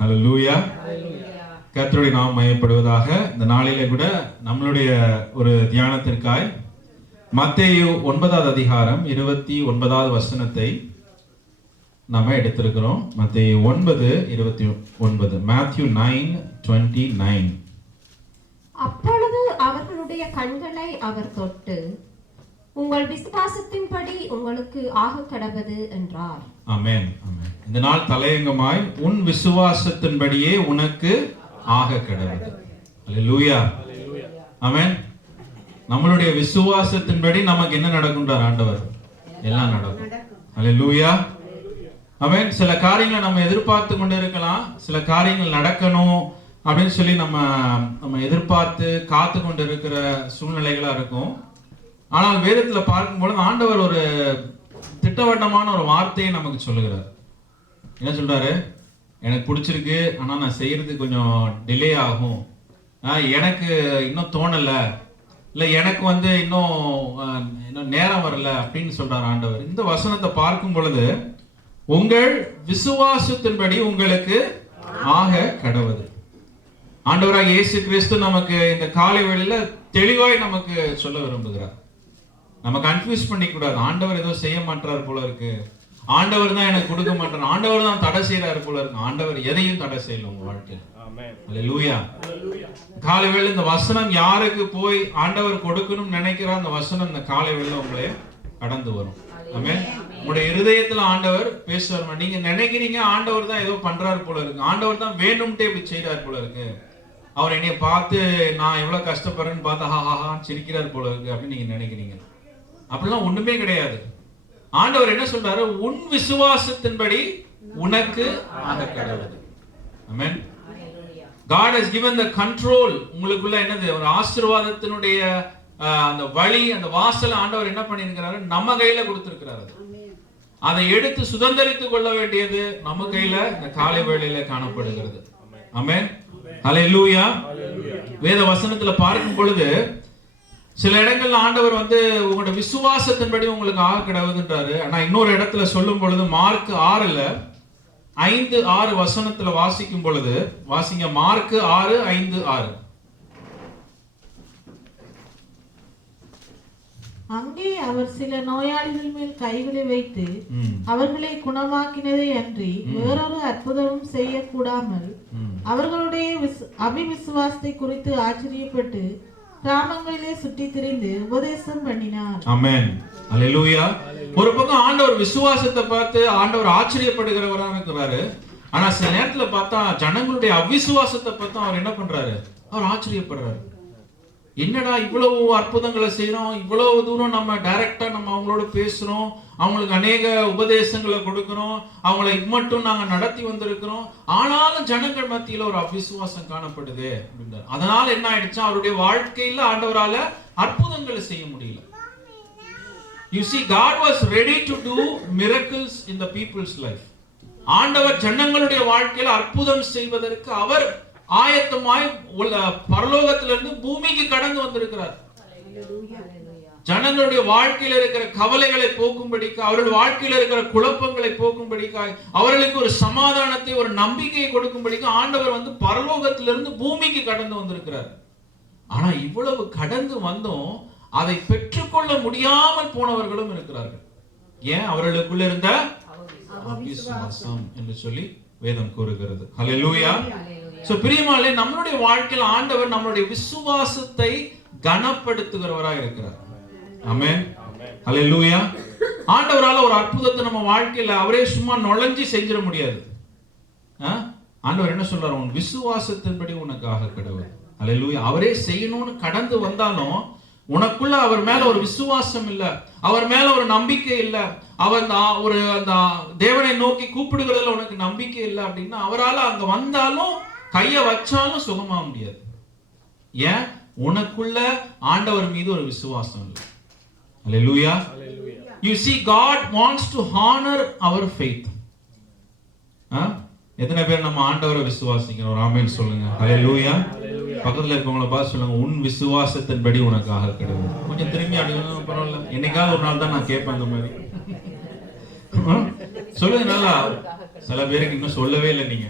ஹல்லேலூயா. கர்த்தருடைய நாமம் மகிமைப்படுவதாக. இந்த நாளிலே கூட நம்மளுடைய ஒரு தியானத்திற்காய் மத்தேயு 9வது அதிகாரம் 29வது வசனத்தை நாம எடுத்திருக்கிறோம். மத்தேயு 9:29. Matthew 9:29. அப்பொழுது அவர்களுடைய கண்களை அவர் தொட்டு, உங்கள் விசுவாசத்தின்படி உங்களுக்கு ஆக கடவது என்றார். ஆமென், ஆமென். இந்த நாள் தலையங்கமாய் உன் விசுவாசத்தின்படியே உனக்கு ஆக கடவது. ஹல்லேலூயா, ஆமென். நம்மளுடைய விசுவாசத்தின்படி நமக்கு என்ன நடக்கும்ன்றார் ஆண்டவர்? எல்லாம் நடக்கும். ஹல்லேலூயா, ஆமென். சில காரியங்களை நம்ம எதிர்பார்த்து கொண்டு இருக்கலாம், சில காரியங்கள் நடக்கணும் அப்படின்னு சொல்லி நம்ம எதிர்பார்த்து காத்து கொண்டு இருக்கிற சூழ்நிலைகளா இருக்கும். ஆனால் வேதத்துல பார்க்கும்பொழுது ஆண்டவர் ஒரு திட்டவட்டமான ஒரு வார்த்தையை நமக்கு சொல்லுகிறார். என்ன சொல்றாரு? எனக்கு பிடிச்சிருக்கு, ஆனா நான் செய்யறதுக்கு கொஞ்சம் டிலே ஆகும், எனக்கு இன்னும் தோணல, இல்ல எனக்கு இன்னும் நேரம் வரல அப்படின்னு சொல்றாரு ஆண்டவர். இந்த வசனத்தை பார்க்கும் பொழுது உங்கள் விசுவாசத்தின்படி உங்களுக்கு ஆக கடவது. ஆண்டவராக இயேசு கிறிஸ்து நமக்கு இந்த காலை வேளையில தெளிவாய் நமக்கு சொல்ல விரும்புகிறார். நம்ம கன்ஃபியூஸ் பண்ணிக்க கூடாது. ஆண்டவர் ஏதோ செய்ய மாட்டார் போல இருக்கு, ஆண்டவர் தான் எனக்கு கொடுக்க மாட்டார், ஆண்டவர் தான் தடை செய்யறாரு போல இருக்கு. ஆண்டவர் எதையும் தடை செய்யல உங்க வாழ்க்கையில். ஹல்லேலூயா. காலை வேளை இந்த வசனம் யாருக்கு போய் ஆண்டவர் கொடுக்கணும்னு நினைக்கிற அந்த வசனம் இந்த காலை வேளை உங்களே கடந்து வரும். ஆமென். உங்களுடைய இருதயத்துல ஆண்டவர் பேசுவார். நீங்க நினைக்கிறீங்க ஆண்டவர் தான் ஏதோ பண்றாரு போல இருக்கு, ஆண்டவர் தான் வேணும்ட்டே இப்படி செய்யறாரு போல இருக்கு, அவர் என்னைய பார்த்து நான் எவ்வளவு கஷ்டப்படுறேன்னு பார்த்து ஹாஹா சிரிக்கிறார் போல இருக்கு அப்படின்னு நீங்க நினைக்கிறீங்க. அப்படிலாம் ஒண்ணுமே கிடையாது. ஆண்டவர் என்ன சொல்றாரு? உன் விசுவாசத்தின்படி உனக்கு ஆக கடவுது. ஆமென். God has given the control. உங்களுக்குள்ள என்னது? ஒரு ஆசீர்வாதத்தினுடைய அந்த வழி, அந்த வாசல் ஆண்டவர் என்ன பண்ணிருக்கிறாரு? நம்ம கையில கொடுத்திருக்கிறாரு. அதை எடுத்து சுதந்திரித்துக் கொள்ள வேண்டியது நம்ம கையில இந்த காலை வேளையில காணப்படுகிறது. ஆமென். ஹல்லேலூயா. வேத வசனத்துல பார்க்கும் பொழுது சில இடங்கள்ல ஆண்டவர் உங்களோட விசுவாசத்தின்படி உங்களுக்கு ஆக கடவுதுன்றாரு. ஆனா இன்னொரு இடத்துல சொல்லும் பொழுது மார்க் 6:5-6 வசனத்துல வாசிக்கும் பொழுது, வாசிங்க மார்க் 6:5-6. அங்கே அவர் சில நோயாளிகள் மேல் கைகளை வைத்து அவர்களை குணமாக்கினதை அன்றி வேறொரு அற்புதமும் செய்யக்கூடாமல் அவர்களுடைய அவிவிசுவாசத்தை குறித்து ஆச்சரியப்பட்டு கிராமங்களிலே சுற்றி திரிந்து உபதேசம் பண்ணினார். ஆமென். ஹல்லேலூயா. ஒரு பக்கம் ஆண்டவர் விசுவாசத்தை பார்த்து ஆண்டவர் ஆச்சரியப்படுகிறவரா இருக்கிறாரு. ஆனா சில நேரத்துல பார்த்தா ஜனங்களுடைய அவிசுவாசத்தை பார்த்தா அவர் என்ன பண்றாரு? அவர் ஆச்சரியப்படுறாரு. என்னடா இவ்வளவு அற்புதங்களை செய்யறோம், இவ்வளவு தூரம் நம்ம டைரக்டா நம்ம அவங்களோட பேசுறோம், அவங்களுக்கு அநேக உபதேசங்களை கொடுக்கிறோம், அவங்களை மட்டும் நாங்க நடத்தி வந்திருக்கிறோம், ஆனாலும் ஜனங்கள் மத்தியில ஒரு அவிசுவாசம் காணப்படுது அப்படின்றார். அதனால என்ன ஆயிடுச்சு? அவருடைய வாழ்க்கையில ஆண்டவரால அற்புதங்களை செய்ய முடியல. You see, God was ready to do miracles in the people's life. ஆண்டவர் ஜனங்களுடைய வாழ்க்கையில அற்புதம் செய்வதற்கு அவர் ஆயத்தமாய் பரலோகத்திலிருந்து பூமிக்கு கடந்து வந்திருக்கிறார். ஜனங்களுடைய வாழ்க்கையில் இருக்கிற கவலைகளை போக்கும்படிக்கு, அவர்கள் வாழ்க்கையில் இருக்கிற குழப்பங்களை போக்கும்படிக்காய், அவர்களுக்கு ஒரு சமாதானத்தை, ஒரு நம்பிக்கையை கொடுக்கும்படிக்கு ஆண்டவர் பரலோகத்திலிருந்து பூமிக்கு கடந்து வந்திருக்கிறார். ஆனா இவ்வளவு கடந்து வந்தும் அதை பெற்றுக்கொள்ள முடியாமல் போனவர்களும் இருக்கிறார்கள். ஏன்? அவர்களுக்குள்ள இருந்த அவிசுவாசம் என்று சொல்லி வேதம் கூறுகிறது. ஹல்லேலூயா. சோ பிரியமானவர்களே, நம்மளுடைய வாழ்க்கையில் ஆண்டவர் நம்மளுடைய விசுவாசத்தை கனப்படுத்துகிறவராய் இருக்கிறார். ஆமென். ஹல்லேலூயா. ஆண்டவரால ஒரு அற்புதத்தை நம்ம வாழ்க்கையில அவரே சும்மா நுழைஞ்சி செஞ்சிட முடியாது. ஆண்டவர் என்ன சொல்றாரு? உன் விசுவாசத்தின்படி உனக்கு ஆக கடவுள். ஹல்லேலூயா. அவரே செய்யணும்னு கடந்து வந்தாலும் உனக்குள்ள அவர் மேல ஒரு விசுவாசம் இல்ல, அவர் மேல ஒரு நம்பிக்கை இல்ல, அவர் அந்த தேவனை நோக்கி கூப்பிடுகிறதுல உனக்கு நம்பிக்கை இல்லை அப்படின்னா அவரால் அங்க வந்தாலும் கைய வச்சாலும் சுகமா முடியாது. ஏன்? உனக்குள்ள ஆண்டவர் மீது ஒரு விசுவாசம் இல்லை. ஹல்லேலூயா. You see, God wants to honor our faith. எத்தனை பேர் நம்ம ஆண்டவரை விசுவாசிக்கிறோம்? ஒரு ஆமென் சொல்லுங்க. ஹல்லேலூயா. பக்கத்துல இருக்கவங்கள பார்த்து சொல்லுங்க, உன் விசுவாசத்தின்படி உனக்காக கிடையாது. கொஞ்சம் திரும்பி அடிக்கணும், பரவாயில்ல, என்னைக்காவது ஒரு நாள் தான் நான் கேட்பேன் அந்த மாதிரி. சொல்லுங்க, நல்லா சில பேருக்கு இன்னும் சொல்லவே இல்லை நீங்க.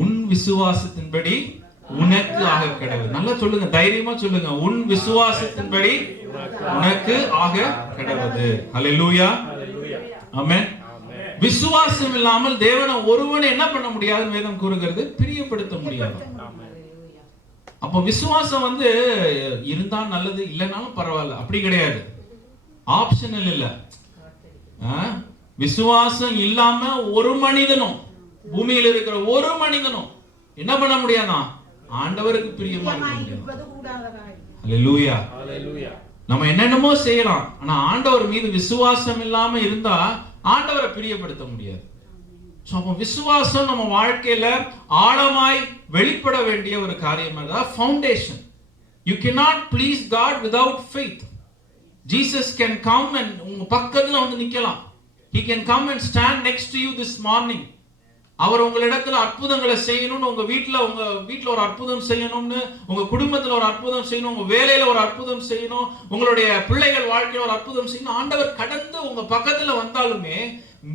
உன் விசுவாசத்தின்படி உனக்கு ஆக கடவுது. நல்லா சொல்லுங்க, தைரியமா சொல்லுங்க. உன் விசுவாசத்தின்படி உனக்கு ஆக கடவுது. ஹல்லேலூயா, ஆமென். விசுவாசம் இல்லாமல் தேவனை ஒருவனை என்ன பண்ண முடியாது வேதம் கூறுகிறது, பிரியப்படுத்த முடியாது. அப்போ விசுவாசம் இருந்தா நல்லது, இல்லைனாலும் பரவாயில்ல, அப்படி கிடையாது. ஆப்ஷனல் இல்ல. விசுவாசம் இல்லாம ஒரு மனிதனும், பூமியில் இருக்கிற ஒரு மனிதனும் என்ன பண்ண முடியாதான், ஆண்டவருக்கு பிரியமா இருக்க முடியாது. ஹல்லேலூயா. நம்ம என்னென்னமோ செய்யலாம், ஆனா ஆண்டவர் மீது விசுவாசம் இல்லாம இருந்தா ஆண்டவரை பிரியப்படுத்த முடியாது. அப்போ விசுவாசம் நம்ம வாழ்க்கையில ஆழமாய் வெளிப்பட வேண்டிய ஒரு காரியம். Foundation. You cannot please God without faith. Jesus can come and உங்க பக்கத்துல நிக்கலாம். He can come and stand next to you this morning. அவர் உங்களிடத்துல அற்புதங்களை செய்யணும்னு, உங்க வீட்ல ஒரு அற்புதம் செய்யணும்னு, உங்க குடும்பத்துல ஒரு அற்புதம் செய்யணும், உங்க வேலையில ஒரு அற்புதம் செய்யணும், உங்களுடைய பிள்ளைகள் வாழ்க்கையில ஒரு அற்புதம் செய்யணும். ஆண்டவர் கடந்து உங்க பக்கத்துல வந்தாலுமே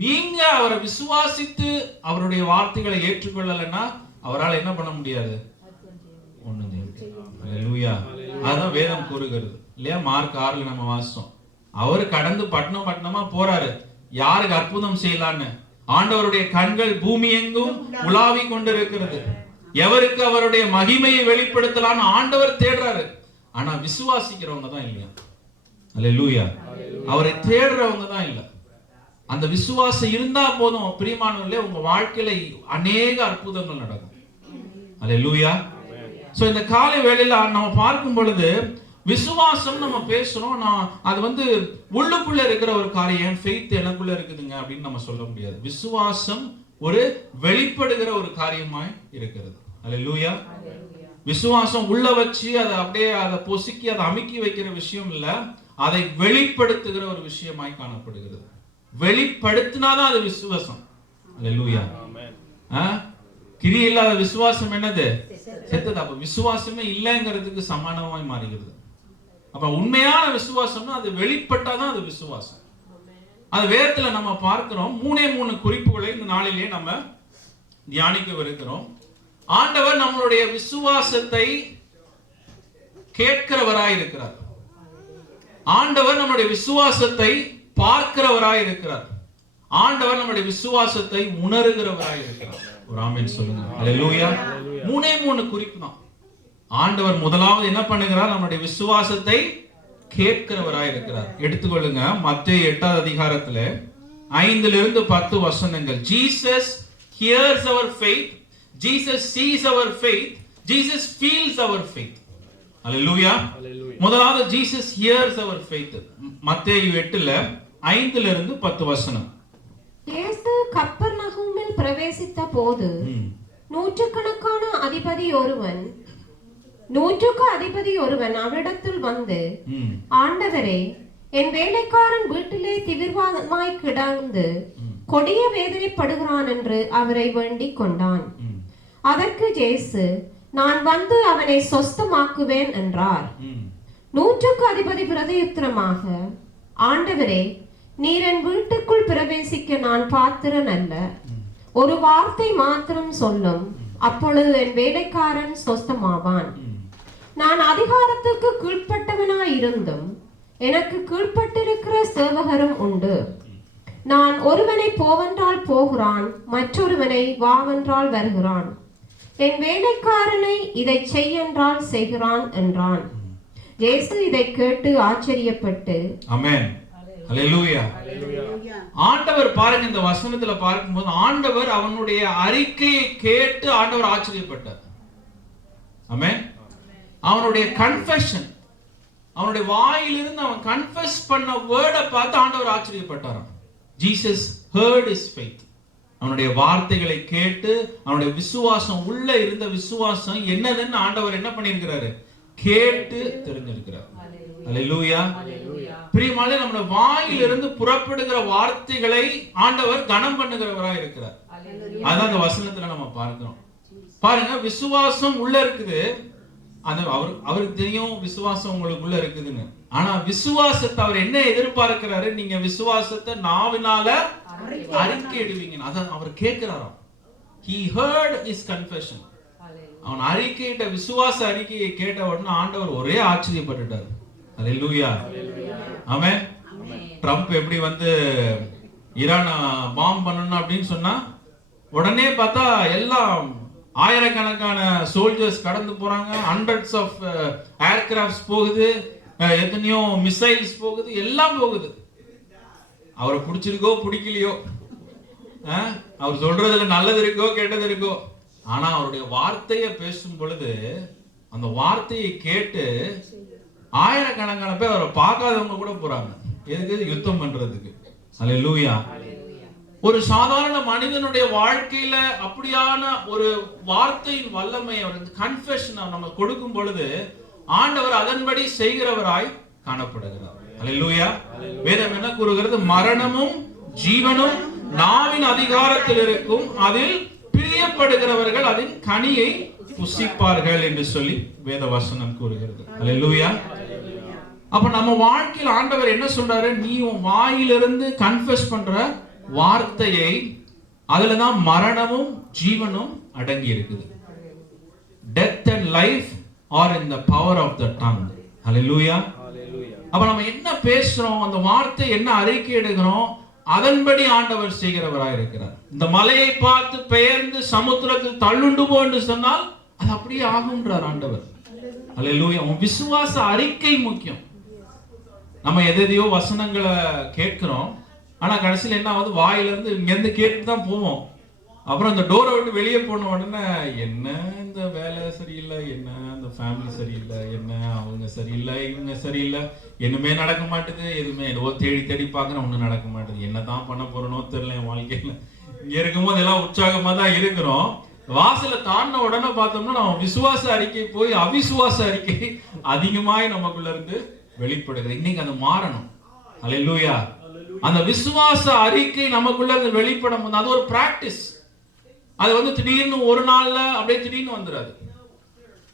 நீங்க அவரை விசுவாசித்து அவருடைய வார்த்தைகளை ஏற்றுக்கொள்ளலைன்னா அவரால் என்ன பண்ண முடியாது, ஒண்ணும் செய்ய. ஹல்லேலூயா. அதான் வேதம் கூறுகிறது இல்லையா? மார்க் 6 நம்ம வாசிச்சோம். அவர் கடந்து பட்டணமா போறாரு, யாருக்கு அற்புதம் செய்யலான்னு. ஆண்டவருடைய கண்கள் பூமி எங்கும் உலாவி கொண்டிருக்கிறது. எவருக்கு அவருடைய மகிமையை வெளிப்படுத்தலான்னு ஆண்டவர் தேடுறாரு. ஆனா விசுவாசிக்கிறவங்க தான் இல்லையா. ஹல்லேலூயா. அவரை தேடுறவங்க தான் இல்ல. அந்த விசுவாசம் இருந்தா போதும் பிரியமானவர்களே, உங்க வாழ்க்கையில அநேக அற்புதங்கள் நடக்கும். ஹல்லேலூயா. சோ இந்த காலை வேளையில நம்ம பார்க்கும் பொழுது விசுவாசம் நம்ம பேசுறோம், அது உள்ளுக்குள்ள இருக்கிற ஒரு காரியம். ஃபெய்த் எனக்குள்ள இருக்குதுங்க அப்படின்னு நம்ம சொல்ல முடியாது. விசுவாசம் ஒரு வெளிப்படுகிற ஒரு காரியமாய் இருக்கிறது. ஹல்லேலூயா. விசுவாசம் உள்ள வச்சு அதை பொசுக்கி அதை அமுக்கி வைக்கிற விஷயம் இல்ல, அதை வெளிப்படுத்துகிற ஒரு விஷயமாய் காணப்படுகிறது. வெளிப்படுத்தினாதான் அது விசுவாசம். ஹல்லேலூயா. கிரியை இல்லாத விசுவாசம் என்னது, செத்தது. அப்ப விசுவாசமே இல்லைங்கிறதுக்கு சமானமாய் மாறுகிறது. அப்ப உண்மையான விசுவாசம்னா அது வெளிப்பட்டாதான் அது விசுவாசம். அது வேதத்துல நம்ம பார்க்கிறோம். 3 குறிப்புகளை இந்த நாளிலே நம்ம தியானிக்கவிருக்கிறோம். ஆண்டவர் நம்மளுடைய விசுவாசத்தை கேட்கிறவராய் இருக்கிறார். ஆண்டவர் நம்முடைய விசுவாசத்தை பார்க்கிறவராய் இருக்கிறார். ஆண்டவர் நம்முடைய விசுவாசத்தை உணர்கிறவராய் இருக்கிறார். ஒரு ஆமென் சொல்லுங்க. ஹல்லேலூயா. 3 குறிப்பு தான். ஆண்டவர் முதலாவது என்ன பண்ணுகிறார், நம்முடைய விசுவாசத்தை கேட்கிறவராய் இருக்கிறார். எடுத்துக்கொள்ளுங்க, மத்தேயு 8வது அதிகாரத்துல 5 to 10 வசனங்கள். Jesus hears our faith, Jesus sees our faith, Jesus feels our faith. ஹல்லேலூயா. முதலாவது Jesus hears our faith. மத்தேயு 8 5 to 10 வசனம். இயேசு கப்பர்நகூமில் பிரவேசித்த போது நூற்றுக்கு அதிபதி ஒருவன் அவரிடத்தில் வந்து, ஆண்டவரே, என் வேலைக்காரன் வீட்டிலே திவிர்வாதமாய் கிடந்து கொடிய வேதனைப்படுகிறான் என்று அவரை வேண்டிக் கொண்டான். அதற்கு இயேசு, நான் வந்து அவனை சொஸ்தமாக்குவேன் என்றார். நூற்றுக்கு அதிபதி பிரதியுத்தரமாக, ஆண்டவரே, நீர் என் வீட்டுக்குள் பிரவேசிக்க நான் பாத்திரன் அல்ல. ஒரு வார்த்தை மாத்திரம் சொல்லும், அப்பொழுது என் வேலைக்காரன் சொஸ்தமாவான். நான் அதிகாரத்துக்கு கீழ்ப்பட்டவனாய் இருந்தும் எனக்கு கீழ்ப்பட்டிருக்கிற சேவகரும் உண்டு. நான் ஒருவனை போவென்றால் போகிறான், மற்றொருவனை வாவென்றால் வருகிறான். என் வேலைக்காரனை இதை செய்யென்றால் செய்கிறான் என்றான். இயேசு இதை கேட்டு ஆச்சரியப்பட்டு, ஆமென். ஹல்லேலூயா. ஆண்டவர் பாருங்க, இந்த வசனத்துல பார்க்கும்போது ஆண்டவர் அவனுடைய அறிக்கையை கேட்டு ஆண்டவர் ஆச்சரியப்பட்டார். ஆமென். அவனுடைய கன்ஃபெஷன், அவனுடைய வாயிலிருந்து அவன் கன்ஃபெஸ் பண்ண வேர்டை பார்த்து ஆண்டவர் ஆச்சரியப்பட்டாராம். Jesus heard his faith. அவனுடைய வார்த்தைகளை கேட்டு அவனுடைய விசுவாசம், உள்ள இருந்த விசுவாசம் என்னதுன்னு ஆண்டவர் என்ன பண்ணியிருக்கிறாரு, கேட்டு தெரிஞ்சிருக்கிறார். ஹல்லேலூயா. பிரியமானவர்களே, நம்முடைய வாயிலிருந்து புறப்படுகிற வார்த்தைகளை ஆண்டவர் கனம் பண்ணுகிறவராய் இருக்கிறார். அதான் அந்த வசனத்துல நம்ம பார்க்கிறோம். பாருங்க, விசுவாசம் உள்ள இருக்குது, அவருக்கு தெரியும் விசுவாசம் உங்களுக்குள்ள இருக்குதுன்னு. ஆனா விசுவாசத்தை அவர் என்ன எதிர்பார்க்கிறாரு? நீங்க விசுவாசத்தை நாவினால அறிக்கையிடுவீங்க. அதான் அவர் கேட்கிறாராம். He heard his confession. அவன் அறிக்கையிட்ட விசுவாச அறிக்கையை கேட்ட உடனே ஆண்டவர் ஒரே ஆச்சரியப்பட்டுட்டார். அல்லேலூயா, ஆமென். ட்ரம்ப் எப்படி வந்து ஈரான் பாம்பு பண்ணணும் அப்படின்னு சொன்னா உடனே பார்த்தா எல்லாம் ஆயிரக்கணக்கான சோல்ஜர்ஸ் கடந்து போறாங்க, ஹண்ட்ரட்ஸ் ஆஃப் ஏர்கிராஃப்ட்ஸ் போகுது, எத்தனையோ மிசைல்ஸ் போகுது, எல்லாம் போகுது. அவரை பிடிச்சிருக்கோ பிடிக்கலையோ, அவர் சொல்றதுல நல்லது இருக்கோ கெட்டது இருக்கோ, ஆனா அவருடைய வார்த்தையை பேசும் பொழுது அந்த வார்த்தையை கேட்டு ஆயிரக்கணக்கான பேர் அவரை பார்க்காதவங்க கூட போறாங்க. எதுக்கு? யுத்தம் பண்றதுக்கு. அல்லேலூயா. ஒரு சாதாரண மனிதனுடைய வாழ்க்கையில அப்படியான ஒரு வார்த்தையின் வல்லமை, கன்ஃபெஷன் நம்ம கொடுக்கும் பொழுது ஆண்டவர் அதன்படி செய்கிறவராய் காணப்படுகிறார். அல்லேலூயா. வேதம் என்ன கூறுகிறது? மரணமும் ஜீவனும் நாவின் அதிகாரத்தில் இருக்கும், அதில் பிரியப்படுகிறவர்கள் அதன் கனியை புசிப்பார்கள் என்று சொல்லி வேத வசனம் கூறுகிறது. அல்லேலூயா. அப்ப நம்ம வாழ்க்கையில் ஆண்டவர் என்ன சொல்றாரு? நீ உன் வாயிலிருந்து கன்ஃபெஸ் பண்ற வார்த்தையை, அதுலதான் மரணமும் ஜீவனும் அடங்கி இருக்குது. Death and life are in the power of the tongue. Hallelujah. அப்ப நம்ம என்ன பேசுறோம், அந்த வார்த்தை என்ன அறிக்கை எடுக்கிறோம், அதன்படி ஆண்டவர் செய்கிறவராய் இருக்கிறார். இந்த மலையை பார்த்து பெயர்ந்து சமுத்திரத்தில் தள்ளுண்டு போ என்று சொன்னால் அது அப்படியே ஆகும்ன்றார் ஆண்டவர். அல்லேலூயா. உன் விசுவாச அறிக்கை முக்கியம். நம்ம எதையோ வசனங்களை கேட்கிறோம், ஆனா கடைசியில் என்ன ஆகுது? வாயிலிருந்து இங்கிருந்து கேட்டு தான் போவோம். அப்புறம் இந்த டோரை விட்டு வெளியே போன உடனே என்ன இந்த வேலை சரியில்லை, என்ன இந்த ஃபேமிலி சரியில்லை, என்ன அவங்க சரியில்லை, இவங்க சரியில்லை, எதுவுமே நடக்க மாட்டேது, எதுவுமே ஏதோ தேடி தேடி பார்க்குறேன், ஒன்றும் நடக்க மாட்டேது, என்னதான் பண்ண போறனோ தெரியல என் வாழ்க்கையில். இங்க இருக்கும்போது எல்லாம் உற்சாகமா தான் இருக்கிறோம். வாசலை தாண்டின உடனே பார்த்தோம்னா நம்ம விசுவாச அறிக்கை போய் அவிசுவாச அறிக்கை அதிகமாய் நமக்குள்ள இருந்து வெளிப்படுகிறது. இன்னைக்கு அது மாறணும். அல்லேலூயா. அந்த விசுவாச அறிக்கை நமக்குள்ள இருந்து வெளிப்படும் போது அது ஒரு பிராக்டிஸ். அது வந்து திடீர்னு ஒரு நாள்ல அப்படியே திடீர்னு வந்துடாது.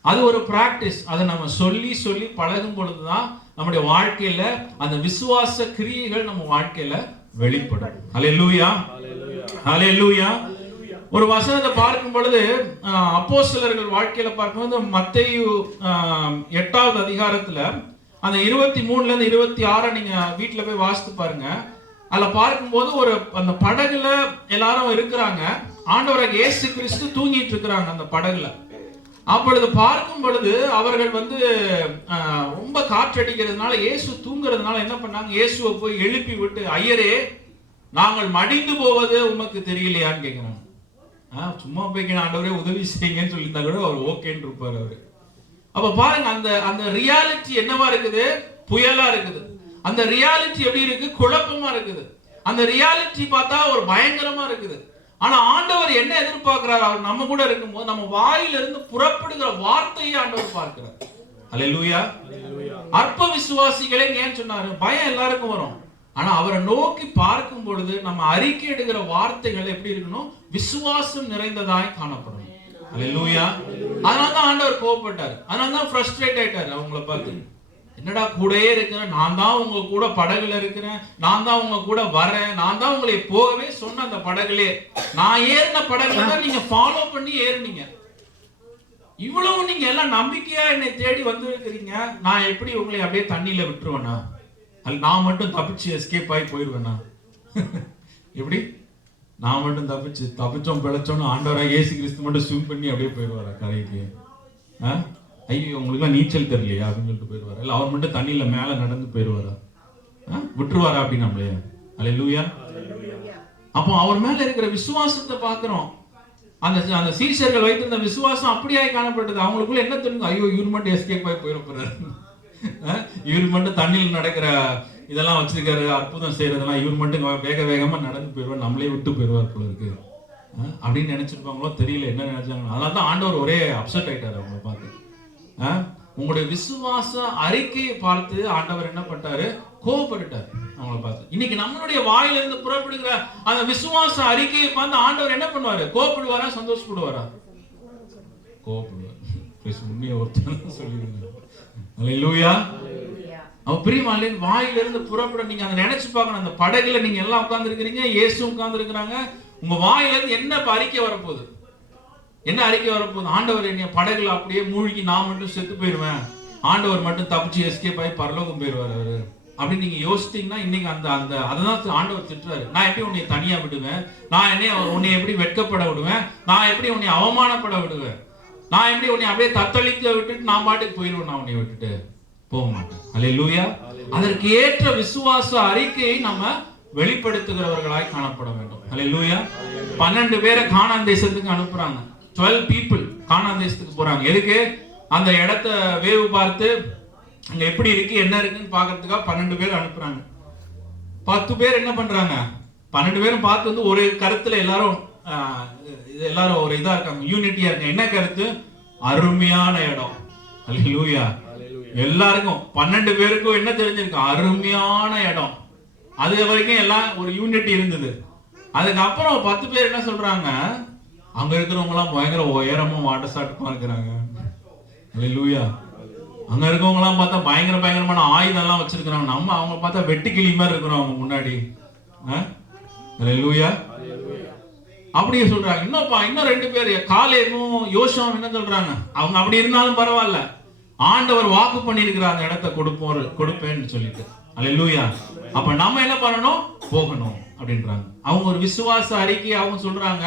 அது ஒரு பிராக்டிஸ். அதை நம்ம சொல்லி சொல்லி பழகும் பொழுதுதான் நம்முடைய வாழ்க்கையில அந்த விசுவாச கிரியைகள் நம்ம வாழ்க்கையில வெளிப்படும். அல்லேலூயா, அல்லேலூயா. ஒரு வசனத்தை பார்க்கும் பொழுது அப்போஸ்தலர்கள் வாழ்க்கையில பார்க்கும்போது மத்தேயு 8வது அதிகாரத்துல அந்த 23ல இருந்து 26 நீங்க வீட்டுல போய் வாசித்து பாருங்க. அதுல பார்க்கும்போது ஒரு அந்த படகுல எல்லாரும் இருக்கிறாங்க. ஆண்டவராகிய இயேசு கிறிஸ்து தூங்கிட்டு இருக்கிறாங்க அந்த படகுல. அப்பொழுது பார்க்கும் பொழுது அவர்கள் வந்து ரொம்ப காற்றடிக்கிறதுனால, இயேசு தூங்குறதுனால என்ன பண்ணாங்க? இயேசுவை போய் எழுப்பி விட்டு, ஐயரே நாங்கள் மடிந்து போவது உமக்கு தெரியலையான்னு கேட்கிறாங்க. சும்மா போய் ஆண்டவரே உதவி செய்யுங்கன்னு சொல்லியிருந்தா கூட அவர் ஓகேன்னு இருப்பார் அவரு. அப்ப பாருங்க, அந்த அந்த ரியாலிட்டி என்னவா இருக்குது? புயலா இருக்குது. அந்த ரியாலிட்டி எப்படி இருக்கு? குழப்பமா இருக்குது. அந்த ரியாலிட்டி பார்த்தா ஒரு பயங்கரமா இருக்குது. ஆனா ஆண்டவர் என்ன எதிர்பார்க்கிறார்? அவர் நம்ம கூட இருக்கும்போது நம்ம வாயிலிருந்து புறப்படுகிற வார்த்தையை ஆண்டவர் பார்க்கிறார். அல்லேலூயா. அற்ப விசுவாசிகளே ஏன் சொன்னாரு? பயம் எல்லாருக்கும் வரும். ஆனா அவரை நோக்கி பார்க்கும் பொழுது நம்ம அறிக்கை எடுக்கிற வார்த்தைகள் எப்படி இருக்கணும்? விசுவாசம் நிறைந்ததாய் காணப்படும். அல்லேலூயா. அதனாலதான் ஆண்டவர் கோபப்பட்டார். அதனாலதான் ஃப்ரஸ்ட்ரேட் ஆயிட்டாரு அவங்கள பார்த்து. என்னடா கூடயே இருக்கிறேன், நான் தான் உங்க கூட படகுல இருக்கிறேன், நான் தான் உங்க கூட வரேன், நான் தான் உங்களை போகவே சொன்ன அந்த படகுலே, நான் ஏறின படகுல தான் நீங்க ஃபாலோ பண்ணி ஏறினீங்க. இவ்வளவு நீங்க எல்லாம் நம்பிக்கையா என்னை தேடி வந்து இருக்கிறீங்க, நான் எப்படி உங்களை அப்படியே தண்ணியில விட்டுருவேனா? அல்ல நான் மட்டும் தப்பிச்சு எஸ்கேப் ஆகி போயிடுவேனா? எப்படி நான் மட்டும் தப்பிச்சோம் பிழைச்சோன்னு ஆண்டவராக இயேசு கிறிஸ்து மட்டும் ஸ்விம் பண்ணி அப்படியே போயிடுவாரா கரைக்கு? ஐயோ உங்களுக்குலாம் நீச்சல் தெரியலையா அப்படின்னு சொல்லிட்டு போயிடுவாரா? இல்லை அவர் மட்டும் தண்ணியில மேல நடந்து போயிடுவாரா? விட்டுருவாரா அப்படின்னு நம்மளையா? அல்லேலூயா. அப்போ அவர் மேல இருக்கிற விசுவாசத்தை பார்க்கிறோம். அந்த அந்த சீஷர்கள் வைத்திருந்த விசுவாசம் அப்படியாய் காணப்பட்டது. அவங்களுக்குள்ள என்ன தெரியும்? ஐயோ இவர் மட்டும் எஸ்கேப் ஆகி போயிட போறாரு, இவர் மட்டும் தண்ணியில் நடக்கிற இதெல்லாம் வச்சிருக்காரு, அற்புதம் செய்யறதெல்லாம் இவர் மட்டும் வேக வேகமா நடந்து போயிடுவார், நம்மளே விட்டு போயிடுவார் போல இருக்கு அப்படின்னு நினைச்சிருப்பாங்களோ தெரியல, என்ன நினைச்சாங்க. அதனால தான் ஆண்டவர் ஒரே அப்செட் ஆயிட்டாரு அவங்களை பார்த்து. உங்களுடைய விசுவாச அறிக்கையை பார்த்து ஆண்டவர் என்ன பண்ணிட்டாரு? கோபப்பட்டுட்டாரு அவங்களை பார்த்து. இன்னைக்கு நம்மளுடைய வாயிலிருந்து புறப்படுகிற அந்த விசுவாச அறிக்கையை பார்த்து ஆண்டவர் என்ன பண்ணுவாரு? கோபப்படுவாரா சந்தோஷப்படுவாரா? கோபப்படுவார். உண்மையை ஒருத்தர் சொல்லிடுங்க. அல்லேலூயா. அவன் பிரியமானே வாயிலிருந்து புறப்பட நீங்க அதை நினைச்சு பார்க்கணும். அந்த படகுல நீங்க எல்லாம் உட்கார்ந்து இருக்கிறீங்க, இயேசு உட்கார்ந்து இருக்கிறாங்க. உங்க வாயிலிருந்து என்ன அறிக்கை வரப்போகுது? என்ன அறிக்கை வரப்போகுது? ஆண்டவர் என்னைய படகுல அப்படியே மூழ்கி நான் மட்டும் செத்து போயிடுவேன், ஆண்டவர் மட்டும் தப்பிச்சு எஸ்கேப் ஆகி பரலோகம் போயிடுவார் அவரு அப்படின்னு நீங்க யோசித்தீங்கன்னா இன்னைக்கு அதான் ஆண்டவர் திட்டுறாரு. நான் எப்படி உன்னை தனியா விடுவேன்? நான் உன்னை எப்படி வெட்கப்பட விடுவேன்? நான் எப்படி உன்னை அவமானப்பட விடுவேன்? நான் எப்படி உன்னை அப்படியே தத்தளிக்க விட்டுட்டு நான் பாட்டுக்கு போயிடுவேன்? நான் உன்னை விட்டுட்டு போக மாட்டேன். அல்லேலூயா. அதற்கு ஏற்ற விசுவாச அறிக்கையை நம்ம வெளிப்படுத்துகிறவர்களாய் காணப்பட வேண்டும். அல்லேலூயா. 12 பேரை கானான் தேசத்துக்கு அனுப்புறாங்க. 12 people கானான் தேசத்துக்கு போறாங்க. எதுக்கு? அந்த இடத்த வேவு பார்த்து அங்க எப்படி இருக்கு என்ன இருக்குன்னு பாக்குறதுக்காக 12 பேர் அனுப்புறாங்க. 10 பேர் என்ன பண்றாங்க? 12 பேரும் பார்த்து வந்து ஒரு கருத்துல எல்லாரும் ஒரு இதா இருக்காங்க, யூனிட்டியா இருக்காங்க. என்ன கருத்து? அருமையான இடம். அல்லேலூயா. எல்லாருக்கும் 12 பேருக்கும் என்ன தெரிஞ்சிருக்கு? அருமையான இடம். அது வரைக்கும் எல்லாம் ஒரு யூனிட்டி இருந்தது. அதுக்கப்புறம் 10 பேர் என்ன சொல்றாங்க? அங்க இருக்கிறவங்க எல்லாம் பயங்கர உயரமும் வாட்டசாட்டமா இருக்கிறாங்க. அல்லேலூயா. அங்க இருக்கவங்க எல்லாம் பார்த்தா பயங்கரமான ஆயுதம் எல்லாம் வச்சிருக்கிறாங்க. நம்ம அவங்க பார்த்தா வெட்டுக்கிளி மாதிரி இருக்கிறோம் அவங்க முன்னாடி. அல்லேலூயா. அப்படியே சொல்றாங்க. இன்னும் 2 பேர் காலேபும் யோசுவாவும் என்ன சொல்றாங்க? அவங்க அப்படி இருந்தாலும் பரவாயில்ல, ஆண்டவர் வாக்கு பண்ணியிருக்கிற அந்த இடத்தை கொடுப்பேன்னு சொல்லிட்டு. அல்லேலூயா. அப்ப நம்ம என்ன பண்ணணும்? போகணும் அப்படின்றாங்க. அவங்க ஒரு விசுவாச அறிக்கை அவங்க சொல்றாங்க.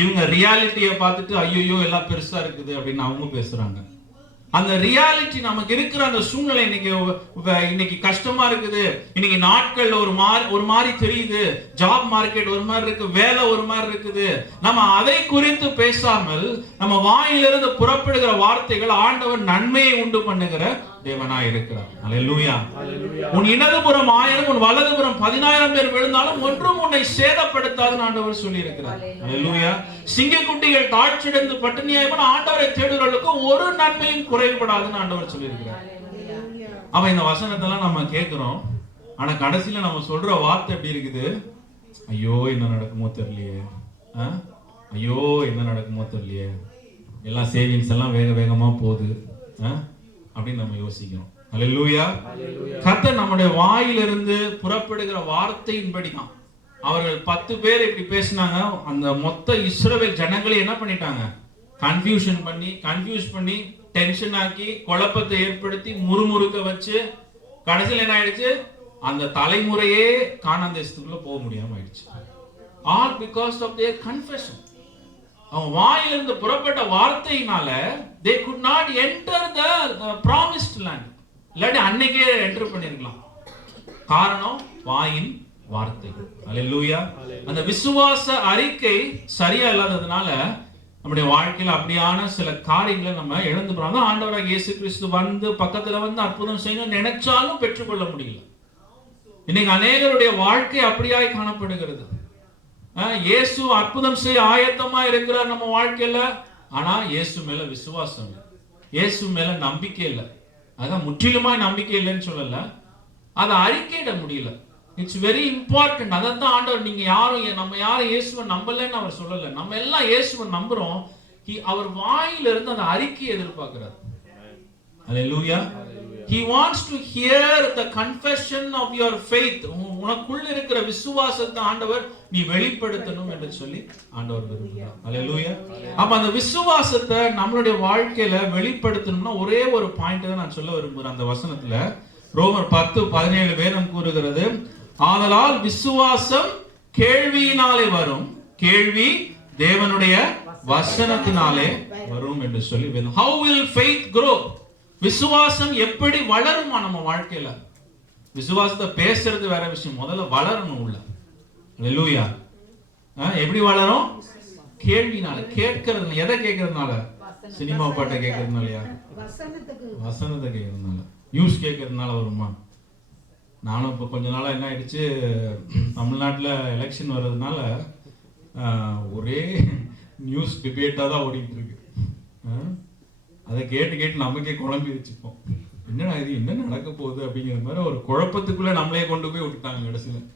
இவங்க ரியாலிட்டியை பார்த்துட்டு ஐயோ எல்லாம் பெருசா இருக்குது அப்படின்னு அவங்க பேசுறாங்க. அந்த ரியாலிட்டி நமக்கு இருக்கிற அந்த சூழ்நிலை இன்னைக்கு கஷ்டமா இருக்குது. இன்னைக்கு நாட்கள் ஒரு மாதிரி தெரியுது. ஜாப் மார்க்கெட் ஒரு மாதிரி இருக்கு, வேலை ஒரு மாதிரி இருக்குது. நம்ம அதை குறித்து பேசாமல் நம்ம வாயிலிருந்து புறப்படுகிற வார்த்தைகள் ஆண்டவர் நன்மையை உண்டு பண்ணுகிற தேவனாய் இருக்கிறார். அல்லேலூயா. உன் இடதுபுறம் 1000 உன் வலதுபுறம் 10000 பேர் விழுந்தாலும் ஒன்றும் உன்னை சேதப்படுத்தாதுன்னு ஆண்டவர் சொல்லி இருக்கிறார். அல்லேலூயா. சிங்கக்குட்டிகள் தாழ்ச்சியடைந்து பட்டினியாய் ஆண்டவரை தேடுகிறவர்களுக்கு ஒரு நன்மையும் குறைபடாதுன்னு ஆண்டவர் சொல்லி இருக்கிறார். அப்ப இந்த வசனத்தெல்லாம் நம்ம கேட்கிறோம். ஆனா கடைசியில நம்ம சொல்ற வார்த்தை எப்படி இருக்குது? ஐயோ என்ன நடக்குமோ தெரியலையே, ஐயோ என்ன நடக்குமோ தெரியலையே, எல்லாம் சேவிங்ஸ் எல்லாம் வேகமா போகுது அப்படின்னு நம்ம யோசிக்கிறோம். அல்லேலூயா. கர்த்தர் நம்முடைய வாயிலிருந்து புறப்படுகிற வார்த்தையின்படி தான். அவர்கள் 10 பேர் இப்படி பேசினாங்க. அந்த மொத்த இஸ்ரவேல் ஜனங்களை என்ன பண்ணிட்டாங்க? கன்ஃபியூஸ் பண்ணி டென்ஷன் ஆக்கி குழப்பத்தை ஏற்படுத்தி முறுமுறுக்க வச்சு கடைசியில் என்ன ஆயிடுச்சு? அந்த தலைமுறையே கானான் தேசத்துக்குள்ள போக முடியாம ஆயிடுச்சு. All because of their confession. அவங்க வாயிலிருந்து புறப்பட்ட வார்த்தையினால they could not enter the promised land. இல்லாட்டி அன்னைக்கே என்டர் பண்ணிருக்கலாம். காரணம் வாயின் வார்த்தைகள். அல்லேலூயா. அந்த விசுவாச அறிக்கை சரியா இல்லாததுனால நம்முடைய வாழ்க்கையில அப்படியான சில காரியங்களை நம்ம இழந்து போறோம். ஆண்டவராகிய இயேசு கிறிஸ்து வந்து பக்கத்துல வந்து அற்புதம் செய்யணும் நினைச்சாலும் பெற்றுக்கொள்ள முடியல. இன்னைக்கு அநேகருடைய வாழ்க்கை அப்படியாய் காணப்படுகிறது. இயேசு அற்புதம் செய்ய ஆயத்தமா இருக்கிறார் நம்ம வாழ்க்கையில. ஆனா இயேசு மேல விசுவாசம் இல்லை, இயேசு மேல நம்பிக்கை இல்லை. அதான் முற்றிலுமா நம்பிக்கை இல்லைன்னு சொல்லல, அதை அறிக்கையிட முடியல. It's very important. அதான் ஆண்டவர் நம்ம யாரும் இயேசுவை நம்பலன்னு அவர் சொல்லல. நம்ம எல்லாம் இயேசுவை நம்புறோம். அவர் வாயிலிருந்து அந்த அறிக்கையை எதிர்பார்க்கிறார். அல்லேலூயா. He wants to hear the confession of your faith. உனக்குள்ள இருக்கிற விசுவாசத்தை ஆண்டவர் நீ வெளிப்படுத்தணும் என்று சொல்லி ஆண்டவர் விரும்புகிறார். அல்லேலூயா. அப்ப அந்த விசுவாசத்தை நம்மளுடைய வாழ்க்கையில வெளிப்படுத்தணும்னா ஒரே ஒரு பாயிண்ட் தான் நான் சொல்ல விரும்புறேன். அந்த வசனத்துல ரோமர் 10:17 வேதம் கூறுகிறது, ஆதலால் விசுவாசம் கேள்வியினாலே வரும், கேள்வி தேவனுடைய வசனத்தினாலே வரும் என்று சொல்லி வேதம். How will faith grow? விசுவாசம் எப்படி வளருமா நம்ம வாழ்க்கையில? விசுவாசத்தை பேசுறது வேற விஷயம், முதல்ல வளரணும் உள்ள. அல்லேலூயா. எப்படி வளரும்? கேள்வினால, கேட்கறது. எதை கேட்கறதுனால? சினிமா பாட்டை கேட்கறதுனாலயா? வசனத்தை கேட்கறதுனால, நியூஸ் கேட்கறதுனால வருமா? நானும் இப்போ கொஞ்ச நாளா என்ன ஆயிடுச்சு, தமிழ்நாட்டில் எலெக்ஷன் வர்றதுனால ஒரே நியூஸ் டிபேட்டா தான் ஓடிட்டு இருக்கு. அதை கேட்டு நமக்கே குழம்பி வச்சுப்போம். என்னடா இது, என்ன நடக்க போகுது அப்படிங்கிற மாதிரி ஒரு குழப்பத்துக்குள்ள நம்மளே கொண்டு போய் விட்டுட்டாங்க கடைசியில்.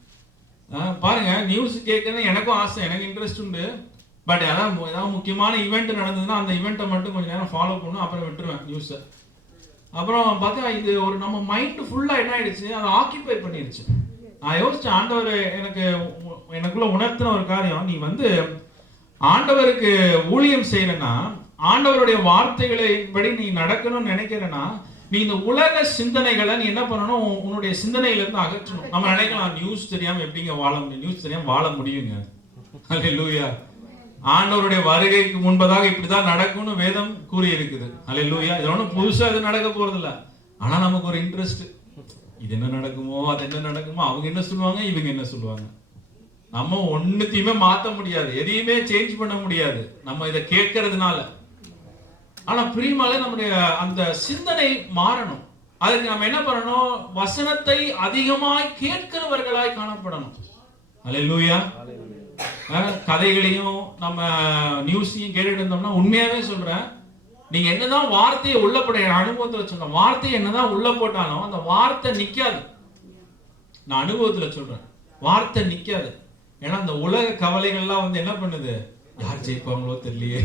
பாருங்க, நியூஸ் கேட்கறது எனக்கும் ஆசை, எனக்கு இன்ட்ரெஸ்ட் உண்டு. பட் ஏதாவது முக்கியமான ஈவெண்ட் நடந்ததுன்னா அந்த ஈவெண்ட்டை மட்டும் கொஞ்சம் நேரம் ஃபாலோ பண்ணும், அப்புறம் விட்டுருவேன் நியூஸை. அப்புறம் பார்த்தா இது ஒரு நம்ம மைண்ட் ஃபுல்லா என்ன ஆயிடுச்சு, அதை ஆக்கியபை பண்ணிருச்சு. நான் யோசிச்சேன், ஆண்டவர் எனக்குள்ள உணர்த்தின ஒரு காரியம், நீ ஆண்டவருக்கு ஊழியம் செய்யறனா, ஆண்டவருடைய வார்த்தைகளை படி நீ நடக்கணும்னு நினைக்கிறனா, நீ இந்த உலக சிந்தனைகளை நீ என்ன பண்ணணும், உன்னுடைய சிந்தனையில இருந்து அகற்றணும். நம்ம நினைக்கலாம் நியூஸ் தெரியாம எப்படிங்க வாழ முடியும், நியூஸ் தெரியாம வாழ முடியுங்க. அல்லேலூயா. ஆண்டவருடைய வருகைக்கு முன்பதாக இப்படிதான் நடக்கும்னு வேதம் கூறி இருக்குது. அல்லேலூயா. இது ஒன்றும் புதுசா இது நடக்க போறது இல்ல. ஆனா நமக்கு ஒரு இன்ட்ரெஸ்ட், இது என்ன நடக்குமோ அது என்ன நடக்குமோ, அவங்க என்ன சொல்லுவாங்க இவங்க என்ன சொல்லுவாங்க. நம்ம ஒன்னுத்தையுமே மாத்த முடியாது, எதையுமே சேஞ்ச் பண்ண முடியாது நம்ம இதை கேட்கறதுனால. ஆனா பிரியமாலே நம்முடைய அந்த சிந்தனை மாறணும். அதுக்கு நம்ம என்ன பண்ணணும், வசனத்தை அதிகமாய் கேட்கிறவர்களாய் காணப்படணும். அல்லேலூயா. கதைகளையும் நம்ம நியூஸையும் கேட்டுட்டு இருந்தோம்னா, உண்மையாவே சொல்றேன், நீங்க என்னதான் வார்த்தையை உள்ள போட அனுபவத்துல சொல்ற வார்த்தையை என்னதான் உள்ள போட்டாலும் அந்த வார்த்தை நிக்காது. நான் அனுபவத்துல சொல்றேன், வார்த்தை நிக்காது. ஏன்னா அந்த உலக கவலைகள்லாம் என்ன பண்ணுது, யார் ஜெயிப்பாங்களோ தெரியலையே,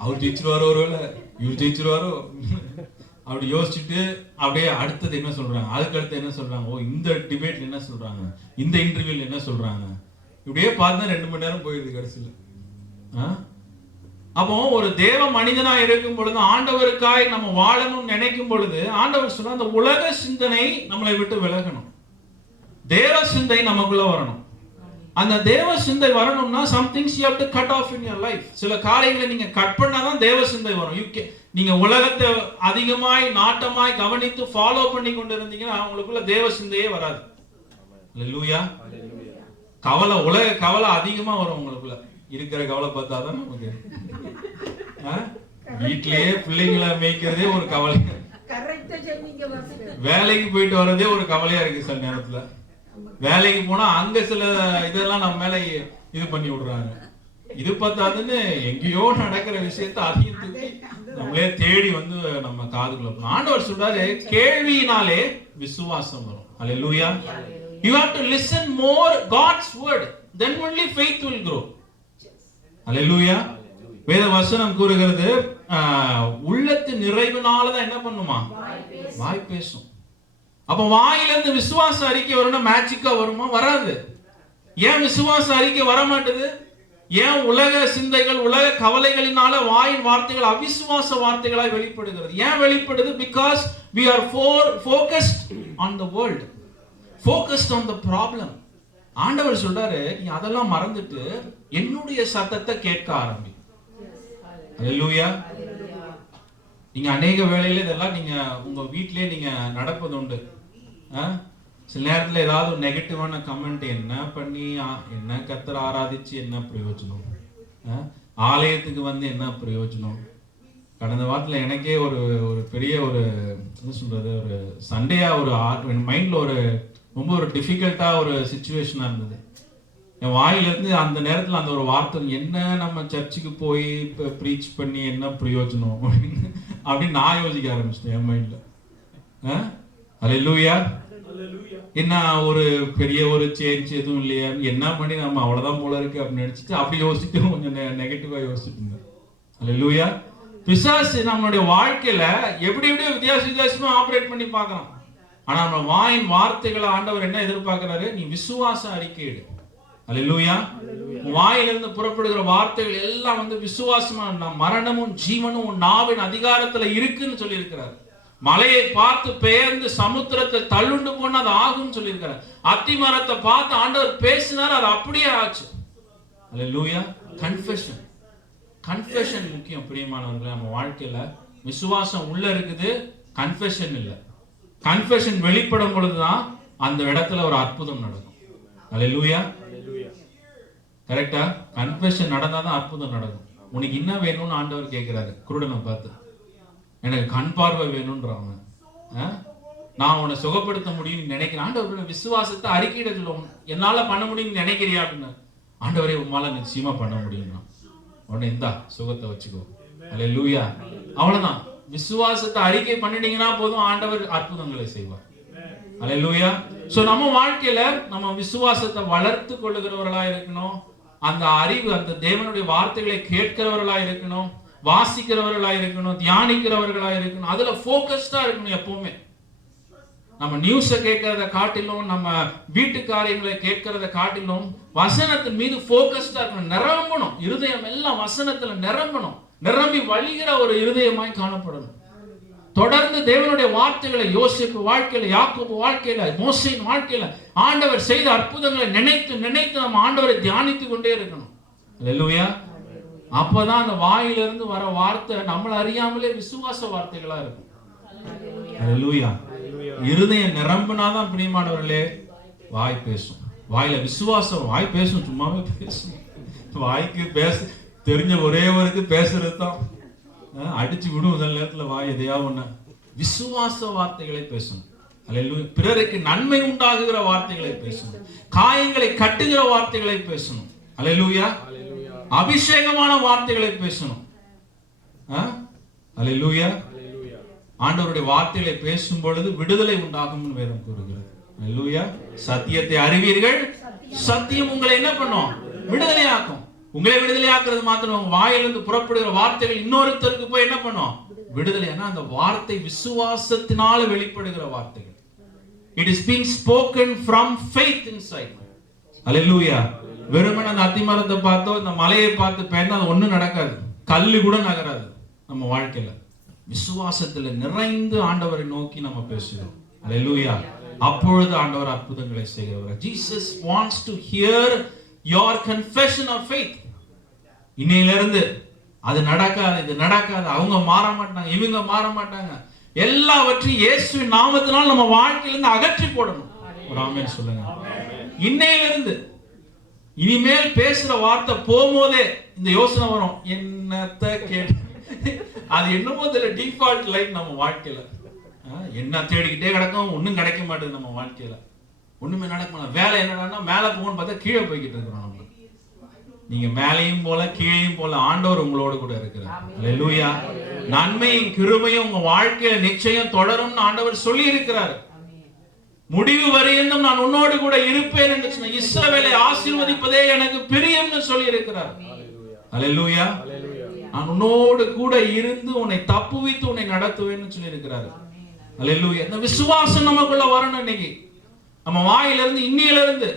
அவர் ஜெயிச்சிருவாரோ, ஒருவேளை இவர் ஜெயிச்சிருவாரோ அப்படி யோசிச்சுட்டு அப்படியே அடுத்தது என்ன சொல்றாங்க, அதுக்கு அடுத்து என்ன சொல்றாங்க, ஓ இந்த டிபேட்ல என்ன சொல்றாங்க, இந்த இன்டர்வியூல என்ன சொல்றாங்க, இப்படியே பார்த்தா 2 மணி நேரம் போயிடுது கடைசியில். அப்போ ஒரு தேவ மனிதனா இருக்கும் பொழுது, ஆண்டவருக்காய் நம்ம வாழணும்னு நினைக்கும் பொழுது, ஆண்டவர் சொன்னா அந்த உலக சிந்தனை நம்மளை விட்டு விலகணும், தேவ சிந்தை நமக்குள்ள வரணும். அந்த தேவ சிந்தை வரணும்னா some things you have to cut off in your life. சில காரியங்களை நீங்க கட் பண்ணாதான் தேவ சிந்தை வரும். நீங்க உலகத்தை அதிகமாய் நாட்டமாய் கவனித்து ஃபாலோ பண்ணி கொண்டு இருந்தீங்கன்னா உங்களுக்குள்ள தேவ சிந்தையே வராது. அல்லேலூயா. கவலை, உலக கவலை அதிகமா வரும் உங்களுக்குள்ள. இருக்கிற கவலை பார்த்தாதான் நமக்கு வீட்டிலேயே பிள்ளைங்களை மேய்க்கிறதே ஒரு கவலை, வேலைக்கு போயிட்டு வர்றதே ஒரு கவலையா இருக்கு. சில நேரத்துல வேலைக்கு போனா அங்க சில இதெல்லாம் நம்ம மேல இது பண்ணி விடுறாங்க. இது பார்த்தாதுன்னு எங்கேயோ நடக்கிற விஷயத்த அதையும் தூக்கி நம்மளே தேடி நம்ம காதுக்குள்ள. ஆண்டவர் சொல்றாரு, கேள்வியினாலே விசுவாசம் வரும். அல்லேலூயா. You have to listen more God's word, then only faith will grow. அல்லேலூயா. வேத வசனம் கூறுகிறது, உள்ளத்தின் நிறைவினாலதான் என்ன பண்ணுமா, வாய் பேசும். அப்ப வாயிலிருந்து விசுவாச அறிக்கை வரணும், மேஜிக்கா வருமா, வராது. ஏன் விசுவாச அறிக்கை வர மாட்டேது, ஏன் உலக சிந்தைகள் உலக கவலைகளினால வாயின் வார்த்தைகள் அவிசுவாச வார்த்தைகளாய் வெளிப்படுகிறது. ஏன் வெளிப்படுது? Because we are focused on the world, focused on the problem. ஆண்டவர் சொல்றாரு, நீ அதெல்லாம் மறந்துட்டு என்னுடைய சத்தத்தை கேட்க ஆரம்பி. அல்லேலூயா. நீங்க அநேக வேளையில இதெல்லாம் நீங்க உங்க வீட்டிலேயே நீங்க நடப்பது உண்டு. சில நேரத்துல ஏதாவது ஒரு நெகட்டிவான கமெண்ட், என்ன பண்ணி என்ன கர்த்தரை ஆராதிச்சு என்ன பிரயோஜனம், ஆலயத்துக்கு என்ன பிரயோஜனம். கடந்த வாரத்துல எனக்கே ஒரு பெரிய என்ன சொல்றது, ஒரு சண்டையா மைண்ட்ல ரொம்ப டிஃபிகல்ட்டா ஒரு சிச்சுவேஷனா இருந்தது. என் வாயிலிருந்து அந்த நேரத்துல அந்த ஒரு வார்த்தை, என்ன நம்ம சர்ச்சுக்கு போய் ப்ரீச் பண்ணி என்ன பிரயோஜனம் அப்படின்னு நான் யோசிக்க ஆரம்பிச்சிட்டேன் என் மைண்ட்ல. அல்லேலூயா. என்ன ஒரு பெரிய சேஞ்ச் எதுவும் இல்லையா, என்ன பண்ணி நம்ம அவ்வளவுதான் போல இருக்கு அப்படின்னு நினைச்சிட்டு அப்படி யோசிச்சுட்டு கொஞ்சம் நெகட்டிவா யோசிச்சுட்டு இருந்தேன். அல்லேலூயா. பிசாசு நம்மளுடைய வாழ்க்கையில எப்படி வித்தியாசமா ஆபரேட் பண்ணி பார்க்கலாம். ஆனா நம்ம வாயின் வார்த்தைகளை ஆண்டவர் என்ன எதிர்பார்க்கிறாரு, நீ விசுவாச அறிக்கையிடு. அல்லேலூயா. வாயிலிருந்து புறப்படுகிற வார்த்தைகள் எல்லாம் விசுவாசமா, மரணமும் ஜீவனும் உன் நாவின் அதிகாரத்துல இருக்குன்னு சொல்லி இருக்கிறார். மலையை பார்த்து பெயர்ந்து சமுத்திரத்தை தள்ளுண்டு போனா அது ஆகும்னு சொல்லி இருக்கிறார். அத்தி மரத்தை பார்த்து ஆண்டவர் பேசினார், அது அப்படியே ஆச்சு. அல்லேலூயா. கன்ஃபெஷன் முக்கியம் பிரியமானவர்களே. நம்ம வாழ்க்கையில விசுவாசம் உள்ள இருக்குது, கன்ஃபெஷன் இல்ல. கன்ஃபெஷன் வெளிப்படும் பொழுதுதான் அந்த இடத்துல ஒரு அற்புதம் நடக்கும். அல்லேலூயா. கரெக்டா? கன்ஃபெஷன் நடந்தாதான் அற்புதம் நடக்கும். உனக்கு என்ன வேணும்னு ஆண்டவர் கேட்கிறாரு குருடனை பார்த்து, எனக்கு கண் பார்வை வேணும்ன்றாங்க. நான் உன்னை சுகப்படுத்த முடியும்னு நினைக்கிறேன். ஆண்டவர் விசுவாசத்தை அறிக்கையிட சொல்லுவோம், என்னால பண்ண முடியும்னு நினைக்கிறியா அப்படின்னு. ஆண்டவரே உம்மால நிச்சயமா பண்ண முடியும். உடனே இந்தா சுகத்தை வச்சுக்கோ. அல்லேலூயா. அவ்வளவுதான். விசுவாசத்தை அறிக்கை பண்ணிட்டீங்கன்னா போதும், ஆண்டவர் அற்புதங்களை செய்வார். அல்லேலூயா. சோ நம்ம வாழ்க்கையில நம்ம விசுவாசத்தை வளர்த்து கொள்ளுகிறவர்களா இருக்கணும். அந்த அறிவு, அந்த தேவனுடைய வார்த்தைகளை கேட்கிறவர்களா இருக்கணும், வாசிக்கிறவர்களா இருக்கணும், தியானிக்கிறவர்களா இருக்கணும். அதுல போக்கஸ்டா இருக்கணும் எப்பவுமே. நம்ம நியூஸை கேட்கறத காட்டிலும், நம்ம வீட்டு காரியங்களை கேட்கறத காட்டிலும் வசனத்தின் மீது போக்கஸ்டா இருக்கணும். நிரம்பணும், இருதயம் எல்லாம் வசனத்துல நிரம்பணும், நிரம்பி வழிகிற ஒரு இருதயமாய் காணப்படணும். தொடர்ந்து தேவனுடைய வார்த்தைகளை, யோசேப்பு வாழ்க்கையில, யாக்கோபு வாழ்க்கையில, மோசேயின் வாழ்க்கையில ஆண்டவர் செய்த அற்புதங்களை நினைத்து நினைத்து நம்ம ஆண்டவரை தியானித்துக் கொண்டே இருக்கணும். அல்லேலூயா. அப்பதான் அந்த வாயிலிருந்து வர வார்த்தை நம்மள அறியாமலே விசுவாச வார்த்தைகளா இருக்கும். அல்லேலூயா. இருதயம் நிரம்பினாதான் பிரியமானவர்களே வாய் பேசும். வாயில விசுவாசம், வாய் பேசும், சும்மாவே பேசும். வாய்க்கு பேச தெரிஞ்ச ஒரே ஒருக்கு பேசுறது தான், அடிச்சு விடும் சில நேரத்துல வாய் எதையாவது ஒண்ணு. விசுவாச வார்த்தைகளை பேசணும். அல்லேலூயா. பிறருக்கு நன்மை உண்டாகுகிற வார்த்தைகளை பேசணும், காயங்களை கட்டுகிற வார்த்தைகளை பேசணும். அல்லேலூயா. அபிஷேகமான வார்த்தைகளை பேசணும். அல்லேலூயா. ஆண்டவருடைய வார்த்தைகளை பேசும் பொழுது விடுதலை உண்டாகும் வேதம் கூறுகிறது. அல்லேலூயா. சத்தியத்தை அறிவீர்கள், சத்தியம் உங்களை என்ன பண்ணும்? விடுதலையாக்கும். உங்களை விடுதலையாக்குறது மாத்திரம், உங்க வாயிலிருந்து புறப்படுகிற வார்த்தைகள் இன்னொருத்தருக்கு போய் என்ன பண்ணும்? விடுதலை. அந்த வார்த்தை விசுவாசத்தினால வெளிப்படுகிற வார்த்தைகள். It is being spoken from faith inside. Hallelujah. வெறுமனே அந்த அத்திமரத்தை பார்த்தோ இந்த மலையை பார்த்து பேசினா அது ஒண்ணும் நடக்காது, கல்லு கூட நகராது. நம்ம வாழ்க்கையில விசுவாசத்துல நிறைந்து ஆண்டவரை நோக்கி நம்ம பேசுகிறோம். Hallelujah. அப்பொழுது ஆண்டவர் அற்புதங்களை செய்கிறவர். Jesus wants to hear your confession of faith. இன்னையிலிருந்து அது நடக்காது, இது நடக்காது, அவங்க மாற மாட்டாங்க, இவங்க மாற மாட்டாங்க, எல்லாவற்றையும் இயேசுவின் நாமத்தினால் நம்ம வாழ்க்கையிலிருந்து அகற்றி போடணும். ஒரு ஆமென் சொல்லுங்க. இன்னையிலிருந்து இனிமேல் பேசுற வார்த்தை போகும்போதே இந்த யோசனை வரும், என்னத்த கேட்டு அது என்னமோ தெரியல டிஃபால்ட் லைஃப் நம்ம வாழ்க்கையில. என்ன தேடிக்கிட்டே கிடக்கும், ஒன்னும் கிடைக்க மாட்டேது நம்ம வாழ்க்கையில, ஒண்ணுமே நடக்க மாட்டேன். வேலை என்னன்னா மேல போகணும்னு பார்த்தா கீழே போய்கிட்டு இருக்கிறோம். நம்ம நீங்க மேலையும் போல கீழையும் போல ஆண்டவர் உங்களோடு கூட இருக்கிறார். அல்லேலூயா. நன்மையும் கிருபையும் உங்க வாழ்க்கையில நிச்சயம் தொடரும்னு ஆண்டவர் சொல்லி இருக்கிறார். முடிவு வரையும் நான் உன்னோடு கூட இருப்பேன் என்று சொன்ன இஸ்ரவேலை ஆசீர்வதிப்பதே எனக்கு பிரியம்னு சொல்லி இருக்கிறார். அல்லேலூயா. நான் உன்னோடு கூட இருந்து உன்னை தப்புவித்து உன்னை நடத்துவேன்னு சொல்லி இருக்கிறார். அல்லேலூயா. இந்த விசுவாசம் நமக்குள்ள வரணும். இன்னைக்கு நம்ம வாயிலிருந்து இன்னிலிருந்து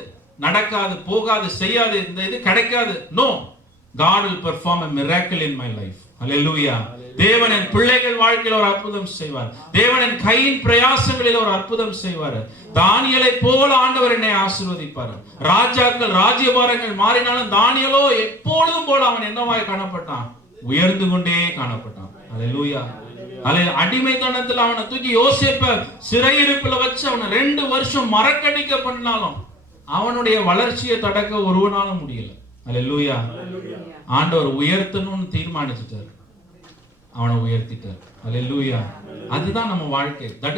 நடக்காது, போகாது, செய்யாது, இந்த இது கிடைக்காது. No, God will perform a miracle in my life. Hallelujah. தேவன் என் பிள்ளைகள் வாழ்க்கையில் ஒரு அற்புதம் செய்வார். தேவன் என் கையின் பிரயாசங்களில் ஒரு அற்புதம் செய்வார். தானியேலை போல ஆண்டவர் என்னை ஆசீர்வதிப்பார். ராஜாக்கள் ராஜ்யபாரங்கள் மாறினாலும் தானியேலோ எப்பொழுதும் போல அவன் என்னவாய் காணப்பட்டான்? உயர்ந்து கொண்டே காணப்பட்டான். Hallelujah. அடிமைத்தனத்தில் அவனை தூக்கி யோசேப்ப சிறையிருப்புல வச்சு அவனை 2 வருஷம் மரக்கடிக்க பண்ணாலும் அவனுடைய வளர்ச்சியை தடுக்க ஒருவனாலும் முடியல. அல்லேலூயா. ஆண்டவர் உயர்த்தணும்னு தீர்மானிச்சிட்டார், அவனை உயர்த்திட்டார். அல்லேலூயா. அதுதான் நம்ம வாழ்க்கை. that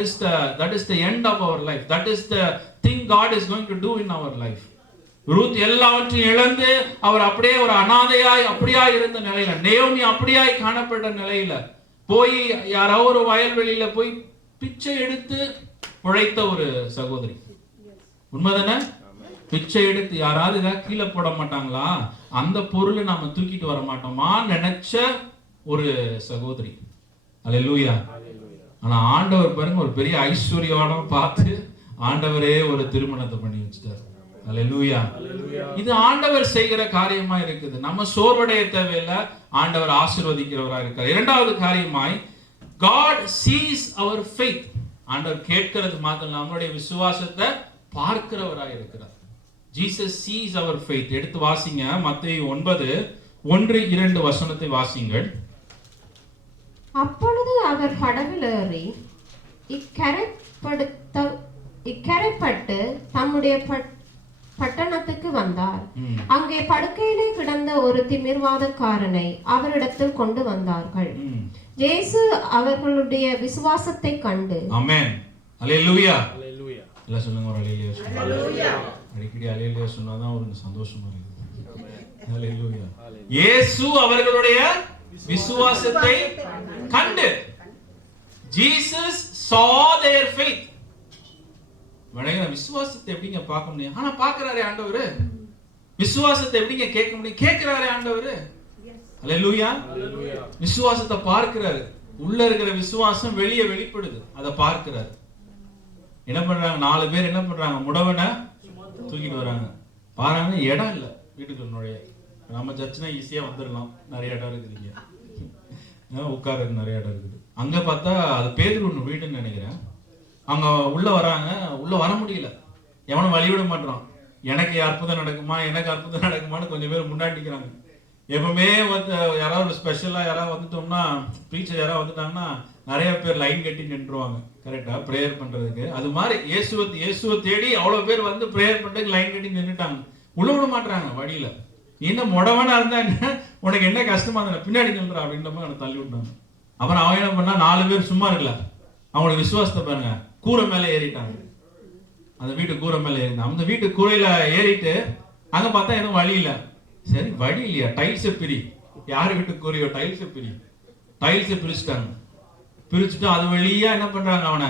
is the end of our life. That is the thing God is going to do in our life. Ruth எல்லாவற்றையும் இழந்து அவர் அப்படியே ஒரு அனாதையாய் அப்படியா இருந்த நிலையில, நேயோமி அப்படியாய் காணப்பட்ட நிலையில போய் யாரோ ஒரு வயல்வெளியில போய் பிச்சை எடுத்து உழைத்த ஒரு சகோதரி. உண்மைதானே? பிச்சை எடுத்து யாராவது கீழே போட மாட்டாங்களா, அந்த பொருளை நாம தூக்கிட்டு வர மாட்டோமா நினைச்ச ஒரு சகோதரி. அல்லேலூயா. ஆனா ஆண்டவர் பாருங்க ஒரு பெரிய ஐஸ்வர்யோட பார்த்து ஆண்டவரே ஒரு திருமணத்தை பண்ணி வச்சுட்டார். அல்லேலூயா. இது ஆண்டவர் செய்கிற காரியமா இருக்குது. நம்ம சோர்வடைய தேவையில்லை, ஆண்டவர் ஆசீர்வதிக்கிறவரா இருக்கார். இரண்டாவது காரியமாய் God sees our faith. ஆண்டவர் கேட்கிறது மாத்திரம் நம்மளுடைய விசுவாசத்தை பார்க்கிறவரா இருக்கிறார். Jesus sees our faith. எடுத்து வாசிங்க மத்தேயு 9:1-2 வசனத்தை வாசிங்கள். அப்பொழுது அவர் படவில் ஏறி இக்கரைப்பட்டு தம்முடைய பட்டணத்துக்கு வந்தார். அங்கே படுக்கையிலே கிடந்த ஒரு திமிர்வாதக்காரனை அவரிடத்தில் கொண்டு வந்தார்கள். இயேசு அவர்களுடைய விசுவாசத்தை கண்டு, ஆமென், அல்லேலூயா, அல்லேலூயா எல்லாம் சொல்லுங்க, ஒரு அல்லேலூயா. அடிக்கடி அல்லேலூயா சொன்னாதான் ஒரு சந்தோஷமா இருக்கு. அல்லேலூயா. இயேசு அவர்களுடைய விசுவாசத்தை கண்டு, Jesus saw their faith. விசுவாசத்தை எப்படிங்க பார்க்க முடியும்? ஆனா பார்க்கிறாரே ஆண்டவர். விசுவாசத்தை எப்படிங்க கேட்க முடியும்? கேட்கிறாரே ஆண்டவர். அல்லேலூயா. விசுவாசத்தை பார்க்கிறாரு. உள்ள இருக்கிற விசுவாசம் வெளியே வெளிப்படுது, அதை பார்க்கிறாரு. என்ன பண்றாங்க? 4 பேர் என்ன பண்றாங்க? முடவனை தூக்கிட்டு வராங்க. பாருங்க, இடம் இல்ல வீட்டுக்கு நுழைய. நம்ம சர்ச்சுனா ஈஸியா வந்துடலாம், நிறைய இடம் இருக்குதுங்க, உட்காருக்கு நிறைய இடம் இருக்குது. அங்க பார்த்தா அது பேதுரு வீடுன்னு நினைக்கிறேன். அங்க உள்ள வராங்க, உள்ள வர முடியல, எவனும் வழி விட மாட்டான். எனக்கு அற்புதம் நடக்குமா, எனக்கு அற்புதம் நடக்குமான்னு கொஞ்சம் பேர் முன்னாடி நிற்கிறாங்க. எப்பவுமே வந்து யாராவது ஸ்பெஷலா யாராவது வந்துட்டோம்னா, ப்ரீச்சர் யாராவது வந்துட்டாங்கன்னா நிறைய பேர் லைன் கட்டி நின்றுவாங்க கரெக்டா பிரேயர் பண்றதுக்கு. அது மாதிரி இயேசுவை தேடி அவ்வளவு பேர் வந்து பிரேயர் பண்றதுக்கு லைன் கட்டி நின்றுட்டாங்க. உள்ள விட மாட்டாங்க வழியில. என்ன முடவனா இருந்தா என்ன, உனக்கு என்ன கஷ்டமா இருந்தா பின்னாடி நின்றா அப்படின்ற மாதிரி அவனை தள்ளி விட்டாங்க. அப்புறம் அவன் என்ன பண்ணா, 4 பேர் சும்மா இருக்கல, அவங்களோட விசுவாசத்தை பாருங்க, கூரை மேல ஏறிட்டாங்க. அந்த வீட்டு கூரை மேல ஏறிட்டாங்க. அந்த வீட்டு கூரையில ஏறிட்டு அங்க பார்த்தா எதுவும் வழி இல்ல. சரி, வழி இல்லையா, டைல்ஸை பிரி, யாரு வீட்டு கூரையோ டைல்ஸை பிரி. டைல்ஸை பிரிச்சுட்டாங்க. பிரிச்சுட்டு அது வழியா என்ன பண்றாங்க, அவனை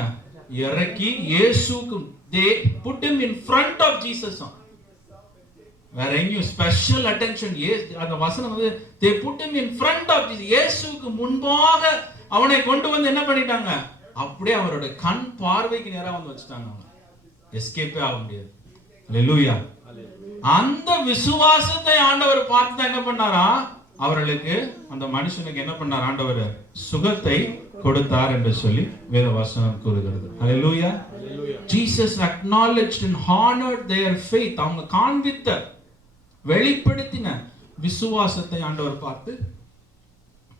இறக்கி இயேசுக்கு they put him in front of Jesus. வேற எங்கேயும் ஸ்பெஷல் அட்டென்ஷன். அந்த வசனம் வந்து they put him in front of Jesus. இயேசுக்கு முன்பாக அவனை கொண்டு வந்து என்ன பண்ணிட்டாங்க, அப்படியே அவரோட கண் பார்வைக்கு நேரா வந்து வச்சுட்டாங்க. அவன் எஸ்கேப்பே ஆக முடியாது. அல்லேலூயா. அந்த விசுவாசத்தை ஆண்டவர் பார்த்து என்ன பண்ணாரா, அவர்களுக்கு அந்த மனுஷனுக்கு என்ன பண்ணார், ஆண்டவர் சுகத்தை கொடுத்தார் என்று சொல்லி வேத வசனம் கூறுகிறது. அல்லேலூயா. Jesus acknowledged and honored their faith. அவங்க காண்பித்த வெளிப்படுத்தின விசுவாசத்தை ஆண்டவர் பார்த்து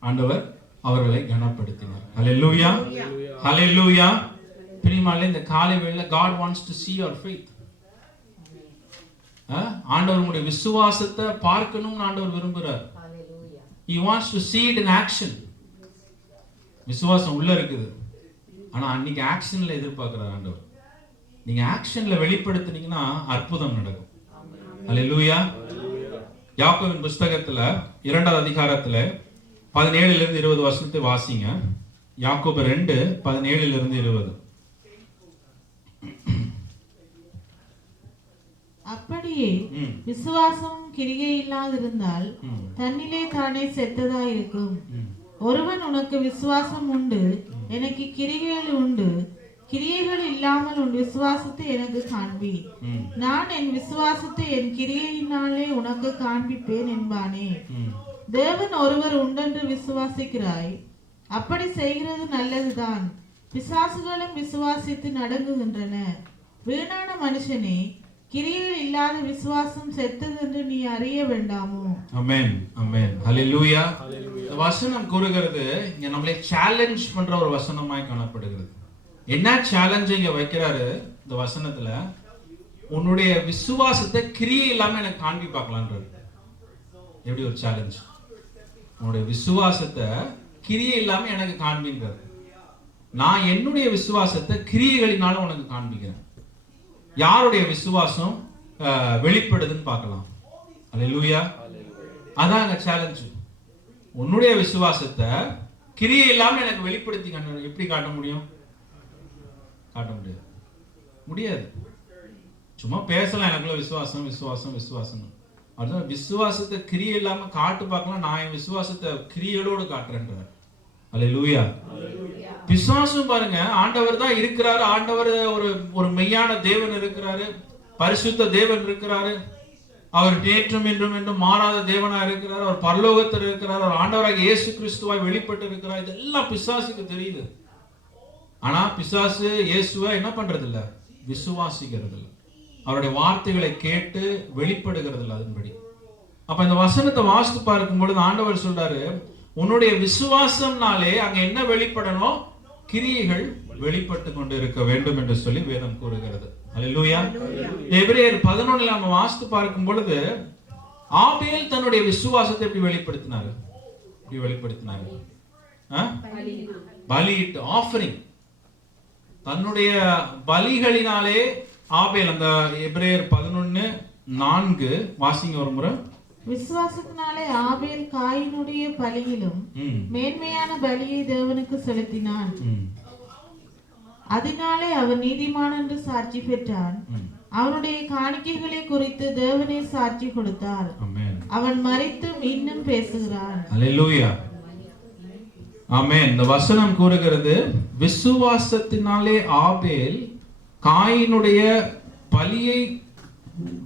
ஆண்டவர் அவர்களை கனப்படுத்தினார். அல்லேலூயா. அல்லேலூயா. பிரியமானவர்களே, இந்த காலை வேளையில God wants to see your faith. ஆண்டவர் உங்களுடைய விசுவாசத்தை பார்க்கணும்னு ஆண்டவர் விரும்புறார். He wants to see it in action. விசுவாசம் உள்ள இருக்குது, ஆனா அன்னைக்கு ஆக்ஷன்ல எதிர்பார்க்கிறார் ஆண்டவர். நீங்க ஆக்ஷன்ல வெளிப்படுத்தினீங்கன்னா அற்புதம் நடக்கும். அல்லேலூயா. யாக்கோபின் புஸ்தகத்துல 2வது அதிகாரத்துல 17 20 வசனத்தை வாசிங்க. யாக்கோபு 2:17 20. அப்படியே விசுவாசம் கிரியை இல்லாதிருந்தால் தன்னிலே தானே செத்ததா இருக்கும். ஒருவன் உனக்கு விசுவாசம் உண்டு, எனக்கு கிரிகைகள் உண்டு, கிரியைகள் இல்லாமல் உன் விசுவாசத்தை எனக்கு காண்பி, நான் என் விசுவாசத்தை என் கிரியையினாலே உனக்கு காண்பிப்பேன் என்பானே. தேவன் ஒருவர் உண்டென்று விசுவாசிக்கிறாய், அப்படி செய்கிறது நல்லதுதான். பிசாசுகளும் விசுவாசித்து நடங்குகின்றன. வீணான மனுஷனே, கிரியைகள் இல்லாத விசுவாசம் செத்தது என்று நீ அறிய வேண்டாமோ? ஆமென். ஆமென். ஹல்லேலூயா. இந்த வசனம் கூறுகிறது, இங்க நம்மளை சேலஞ்ச் பண்ற ஒரு வசனமாய் காணப்படுகிறது. என்ன சேலஞ்ச் இங்க வைக்கிறாரு இந்த வசனத்துல, உன்னுடைய விசுவாசத்தை கிரியை இல்லாம எனக்கு காண்பி பார்க்கலான்றது. எப்படி ஒரு சேலஞ்ச், உன்னுடைய விசுவாசத்தை கிரியை இல்லாம எனக்கு காண்பிங்கிறது. நான் என்னுடைய விசுவாசத்தை கிரியைகளினால உனக்கு காண்பிக்கிறேன். யாருடைய விசுவாசம் வெளிப்படுதுன்னு பார்க்கலாம். அல்லேலூயா. அதான் சேலஞ்ச். உன்னுடைய விசுவாசத்தை கிரியை இல்லாம எனக்கு வெளிப்படுத்தி எப்படி காட்ட முடியும்? காட்ட முடியாது, முடியாது. சும்மா பேசலாம், எனக்குள்ள விசுவாசம் விசுவாசம் விசுவாசம். அதுதான் விசுவாசத்தை கிரியை இல்லாம காட்டு பார்க்கலாம். நான் என் விசுவாசத்தை கிரியையோடு காட்டுறேன்றார். அல்லேலூயா. பிசாசும் பாருங்க, ஆண்டவர் தான் இருக்கிறாரு, ஆண்டவர் ஒரு மெய்யான தேவன் இருக்கிறாரு, பரிசுத்த தேவன் இருக்கிறாரு, அவர் நேற்றும் என்றும் என்றும் மாறாத தேவனா இருக்கிறார், அவர் பரலோகத்தில் இருக்கிறார், அவர் ஆண்டவராக இயேசு கிறிஸ்துவாய் வெளிப்பட்டு இருக்கிறார். இதெல்லாம் பிசாசுக்கு தெரியுது. ஆனா பிசாசு இயேசுவை என்ன பண்றது இல்ல, விசுவாசிக்கிறது இல்ல, அவருடைய வார்த்தைகளை கேட்டு வெளிப்படுகிறது இல்ல அதன்படி. அப்ப இந்த வசனத்தை வாசித்து பார்க்கும் பொழுது ஆண்டவர் சொல்றாரு, உன்னுடைய விசுவாசம்னாலே அங்க என்ன வெளிப்படணும், கிரியைகள் வெளிப்பட்டு கொண்டு இருக்க வேண்டும் என்று சொல்லி வேதம் கூறுகிறது. அல்லேலூயா. எபிரேயர் 11 நம்ம வாசித்து பார்க்கும் பொழுது ஆபேல் தன்னுடைய விசுவாசத்தை எப்படி வெளிப்படுத்தினாரு, எப்படி வெளிப்படுத்தினாரு, பலியிட்டு ஆஃபரிங், தன்னுடைய பலிகளினாலே ஆபேல். அந்த எபிரேயர் 11:4 வாசிங்க ஒரு முறை. விசுவாசத்தினாலே ஆபேல் காயினுடைய பலியிலும் மேன்மையான பலியை தேவனுக்கு செலுத்தினான், அதனாலே அவர் நீதிமான் என்று சாட்சி பெற்றான். அவனுடைய காணிக்கைகளை குறித்து தேவனே சாட்சி கொடுத்தார். ஆமென். அவன் மரித்தும் இன்னும் பேசுகிறான். அல்லேலூயா. ஆமென். இந்த வசனம் கூறுகிறது, விசுவாசத்தினாலே ஆபேல் காயினுடைய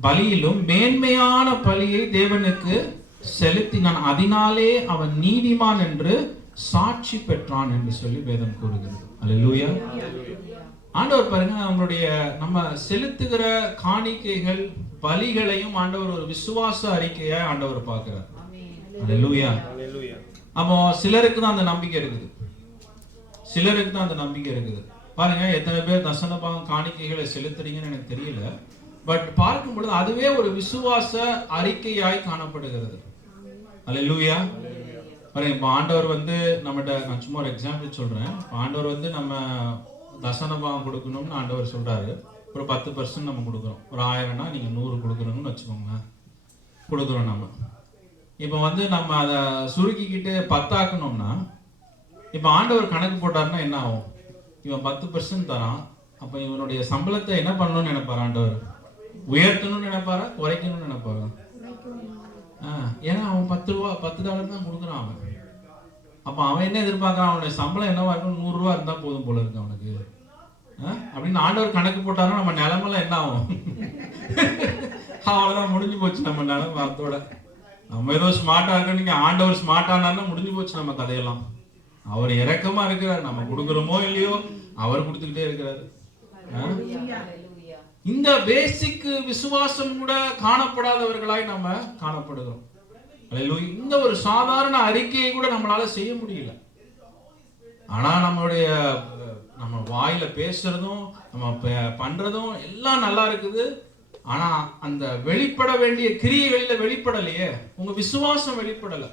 பலியிலும் மேன்மையான பலியை தேவனுக்கு செலுத்தினான், அதனாலே அவன் நீதிமான் என்று சாட்சி பெற்றான் என்று சொல்லி வேதம் கூறுகிறது. அல்லேலூயா. ஆண்டவர் பாருங்க, நம்மளுடைய நம்ம செலுத்துகிற காணிக்கைகள் பலிகளையும் ஆண்டவர் ஒரு விசுவாச அறிக்கையா ஆண்டவர் பார்க்கிறார். அல்லேலூயா. அப்போ சிலருக்கு தான் அந்த நம்பிக்கை இருக்குது. பாருங்க, எத்தனை பேர் தசனபாகம் காணிக்கைகளை செலுத்துறீங்கன்னு எனக்கு தெரியல. பட் பார்க்கும் பொழுது அதுவே ஒரு விசுவாச அறிக்கையாய் காணப்படுகிறது. அல்லேலூயா. பாருங்க, இப்போ ஆண்டவர் நம்மகிட்ட, நான் சும்மா ஒரு எக்ஸாம்பிள் சொல்றேன். ஆண்டவர் நம்ம தசனபாகம் கொடுக்கணும்னு ஆண்டவர் சொல்றாரு. ஒரு 10% நம்ம கொடுக்குறோம். ஒரு 1000னா நீங்க 100 கொடுக்குறோம்னு வச்சுக்கோங்க, கொடுக்குறோம் நம்ம. இப்போ நம்ம அதை சுருக்கிக்கிட்டு 10 ஆக்கணும்னா, இப்போ ஆண்டவர் கணக்கு போட்டாருன்னா என்ன ஆகும்? இவன் 10% தரான், அப்ப இவனுடைய சம்பளத்தை என்ன பண்ணணும்னு நினைப்பாரு ஆண்டவர்? உயர்த்தணும்னு நினைப்பாரா, குறைக்கணும்னு நினைப்பாரா? ஏன்னா அவன் $10 தான் கொடுக்குறான் அவன். அப்ப அவன் என்ன எதிர்பார்க்கறான்? அவனுடைய சம்பளம் என்னவா இருக்கும்? $100 இருந்தா போதும் போல இருக்கு அவனுக்கு அப்படின்னு ஆண்டவர் கணக்கு போட்டாருன்னா நம்ம நிலைமைலாம் என்ன ஆகும்? அவ்வளவுதான், முடிஞ்சு போச்சு நம்ம நிலைமை. அதோட நம்ம ஏதோ ஸ்மார்ட்டா இருக்கோம், நீங்க ஆண்டவர் ஸ்மார்ட்டானா முடிஞ்சு போச்சு நம்ம கதையெல்லாம். அவர் இரக்கமா இருக்கிறார், நம்ம கொடுக்குறோமோ இல்லையோ அவர் கொடுத்துக்கிட்டே இருக்கிறாரு. இந்த பேசிக் விசுவாசம் கூட காணப்படாதவர்களாய் நம்ம காணப்படுகிறோம். இந்த ஒரு சாதாரண அறிக்கையை கூட நம்மளால செய்ய முடியல. ஆனா நம்ம வாயில பேசுறதும் நம்ம பண்றதும் எல்லாம் நல்லா இருக்குது. ஆனா அந்த வெளிப்பட வேண்டிய கிரியைகளில வெளிப்படலையே. உங்க விசுவாசம் வெளிப்படல.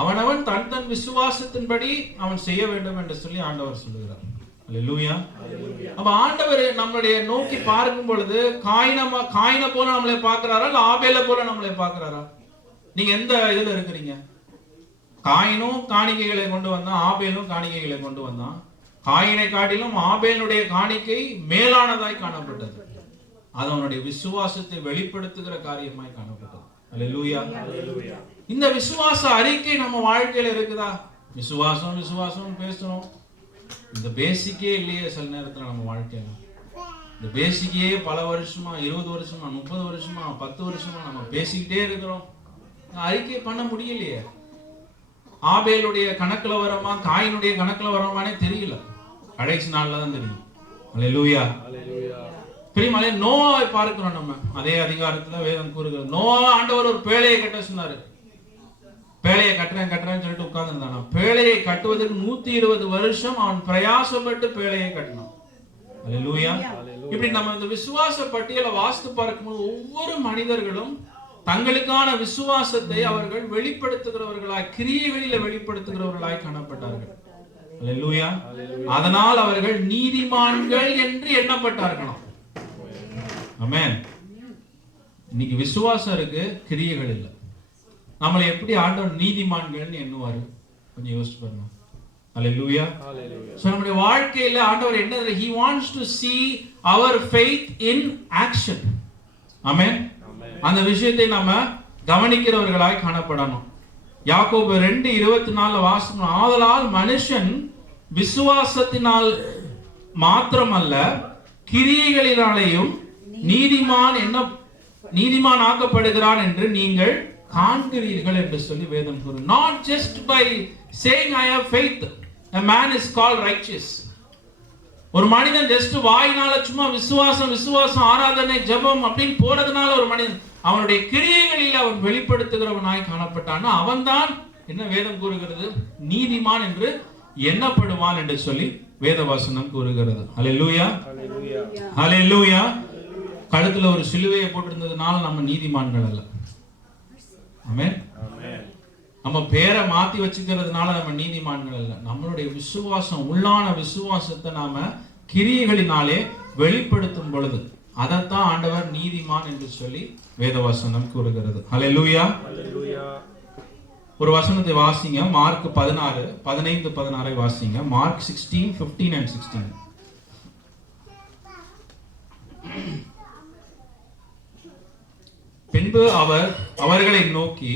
அவனவன் தன் விசுவாசத்தின்படி அவன் செய்ய வேண்டும் என்று சொல்லி ஆண்டவர் சொல்லுகிறார். அல்லேலூயா. அப்ப ஆண்டவர் நம்மளுடைய நோக்கி பார்க்கும் பொழுது காயின போல நம்மளை பார்க்கிறாரா, இல்ல ஆபேல போல நம்மளை பார்க்கிறாரா? நீங்க எந்த இதுல இருக்கிறீங்க? காயினும் காணிக்கைகளை கொண்டு வந்தான், ஆபேலும் காணிக்கைகளை கொண்டு வந்தான். காயினை காட்டிலும் ஆபேலுடைய காணிக்கை மேலானதாய் காணப்பட்டது. அது அவனுடைய விசுவாசத்தை வெளிப்படுத்துகிற காரியமாய் காணப்பட்டது. அல்லேலூயா. இந்த விசுவாச அறிக்கை நம்ம வாழ்க்கையில இருக்குதா? விசுவாசம் பேசுறோம், இந்த பேசிக்கே இல்லையே சில நேரத்துல நம்ம வாழ்க்கையில. இந்த பேசிக்கே பல வருஷமா, 20 வருஷமா, 30 வருஷமா, 10 வருஷமா நம்ம பேசிக்கிட்டே இருக்கிறோம், அறிக்கை பண்ண முடியலையே. ஆபேலுடைய கணக்குல வரமா, காயினுடைய கணக்குல வரமானே தெரியல. கடைசி நாள்ல தான் தெரியும். அல்லேலூயா. பிரியமானே, நோவாவை பார்க்கிறோம் நம்ம. அதே அதிகாரத்துல வேதம் கூறுகிறது, நோவா ஆண்டவர் ஒரு பேழையை கட்ட சொன்னாரு. பேழையை கட்டுறேன்னு சொல்லிட்டு உட்கார்ந்து இருந்தான். பேழையை கட்டுவதற்கு 120 வருஷம் அவன் பிரயாசப்பட்டு பேழையை கட்டினான். அல்லேலூயா. இப்படி நம்ம இந்த விசுவாச பட்டியலை வாசித்து பார்க்கும்போது ஒவ்வொரு மனிதர்களும் தங்களுக்கான விசுவாசத்தை அவர்கள் வெளிப்படுத்துகிறவர்களாய், கிரியைகளில வெளிப்படுத்துகிறவர்களாய் காணப்பட்டார்கள். அல்லேலூயா. அதனால் அவர்கள் நீதிமான்கள் என்று எண்ணப்பட்டார்களாம். ஆமென். இன்னைக்கு விசுவாசம் இருக்கு, கிரியைகள் இல்லை. நம்மளை எப்படி ஆண்டவர் நீதிமான்கள்னு எண்ணுவாரு? கொஞ்சம் யோசிச்சு பாருங்க. அல்லேலூயா. சோ நம்முடைய வாழ்க்கையில ஆண்டவர் என்ன, he wants to see our faith in action. ஆமென். அந்த விஷயத்தை நாம கவனிக்கிறவர்களாய் காணப்படணும். யாக்கோபு 2:24 வாசிக்கணும். ஆதலால் மனுஷன் விசுவாசத்தினால் மாத்திரமல்ல கிரியைகளினாலேயும் நீதிமான் ஆக்கப்படுகிறான் என்று நீங்கள் காண்கிறீர்கள் என்று சொல்லி வேதம் கூறு. Not just by saying I have faith a man is called righteous. ஒரு மனிதன் ஜஸ்ட் வாயினால சும்மா விசுவாசம் ஆராதனை ஜெபம் அப்படின்னு போறதுனால ஒரு மனிதன் அவனுடைய கிரியைகளில் அவன் வெளிப்படுத்துகிறவனாய் காணப்பட்டான்னா அவன்தான் என்ன வேதம் கூறுகிறது, நீதிமான் என்று எண்ணப்படுவான் என்று சொல்லி வேதவசனம் கூறுகிறது. அல்லேலூயா. அல்லேலூயா. கழுத்துல ஒரு சிலுவையை போட்டிருந்ததுனால நம்ம நீதிமான்கள் அல்ல. ஆமென். நம்ம பேரை மாத்தி வச்சுக்கிறதுனால நம்ம நீதிமான்கள் அல்ல. நம்மளுடைய விசுவாசம், உள்ளான விசுவாசத்தை நாம கிரியைகளினாலே வெளிப்படுத்தும் பொழுது அதைத்தான் ஆண்டவர் நீதிமான் என்று சொல்லி வேதவசனம் கூறுகிறது. அல்லேலூயா. ஒரு வசனத்தை வாசிங்க. மார்க் 15:16 வாசிங்க. Mark 16:15 and 16. பின்பு அவர் அவர்களை நோக்கி,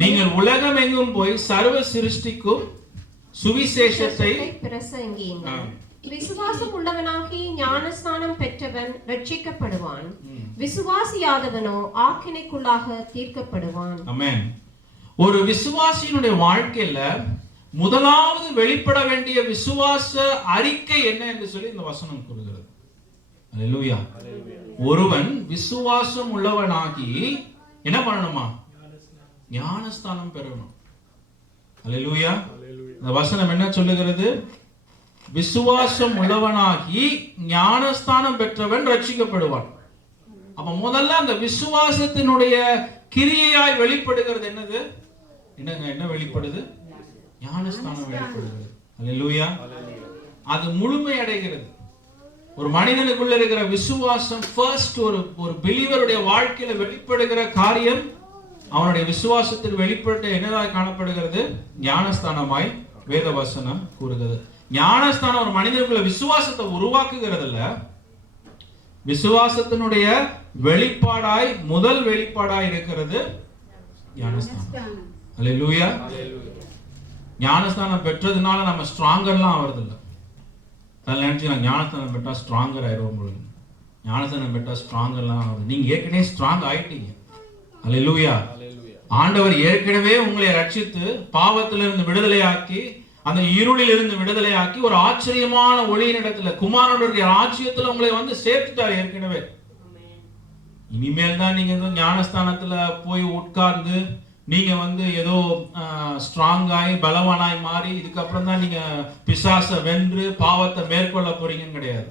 நீங்கள் உலகம் எங்கும் போய் சர்வ சிருஷ்டிக்கும் சுவிசேஷத்தை பிரசங்கியுங்கள். விசுவாசம் உள்ளவனாகி ஞானஸ்நானம் பெற்றவன் ரட்சிக்கப்படுவான், விசுவாசியாதவனோ ஆக்கினைக்குள்ளாக தீர்க்கப்படுவான். ஆமென். ஒரு விசுவாசியினுடைய வாழ்க்கையில முதலாவது வெளிப்பட வேண்டிய விசுவாச அறிக்கை என்ன என்று சொல்லி இந்த வசனம் கூறுகிறது. அல்லேலூயா. ஒருவன் விசுவாசம் உள்ளவனாகி என்ன பண்ணணுமா? ஞானஸ்தானம் பெறணும். அல்லேலூயா. இந்த வசனம் என்ன சொல்லுகிறது? விசுவாசம் உள்ளவனாகி ஞானஸ்தானம் பெற்றவன் ரட்சிக்கப்படுவான். அப்ப முதல்ல அந்த விசுவாசத்தினுடைய கிரியையாய் வெளிப்படுகிறது என்னது? என்ன வெளிப்படுது? ஞானஸ்தானம் வெளிப்படுகிறது. அல்லேலூயா. அது முழுமை அடைகிறது. ஒரு மனிதனுக்குள்ள இருக்கிற விசுவாசம் ஃபர்ஸ்ட் ஒரு பிலீவருடைய வாழ்க்கையில வெளிப்படுகிற காரியம் அவனுடைய விசுவாசத்தில் வெளிப்பட்டு என்னதாய் காணப்படுகிறது? ஞானஸ்தானமாய் வேதவசனம் கூறுகிறது. ஞானஸ்தானம் ஒரு மனிதனுக்குள்ள விசுவாசத்தை உருவாக்குகிறது இல்ல, விசுவாசத்தினுடைய வெளிப்பாடாய் முதல் வெளிப்பாடாய் இருக்கிறது ஞானஸ்தானம். அல்லேலூயா. ஞானஸ்தானம் பெற்றதுனால நம்ம ஸ்ட்ராங்கர்லாம் ஆவறது இல்ல. நினைச்சு நான் ஞானஸ்தானம் பெற்றா ஸ்ட்ராங்கர் ஆயிடுவோம் பொழுது, ஞானஸ்தானம் பெற்றா ஸ்ட்ராங்கர்லாம் ஆகுது. நீங்க ஏற்கனவே ஸ்ட்ராங் ஆயிட்டீங்க. அல்லேலூயா. ஆண்டவர் ஏற்கனவே உங்களை ரட்சித்து பாவத்திலிருந்து விடுதலையாக்கி அந்த இருளில் இருந்து விடுதலையாக்கி ஒரு ஆச்சரியமான ஒளியினிடத்துல குமாரனுடைய ராஜ்யத்துல உங்களை வந்து சேர்த்துட்டார் ஏற்கனவே. இனிமேல் தான் நீங்க ஞானஸ்தானத்துல போய் உட்கார்ந்து நீங்க வந்து ஏதோ ஸ்ட்ராங்காய் பலவானாய் மாறி இதுக்கப்புறம் தான் நீங்க பிசாச வென்று பாவத்தை மேற்கொள்ள போறீங்கன்னு கிடையாது.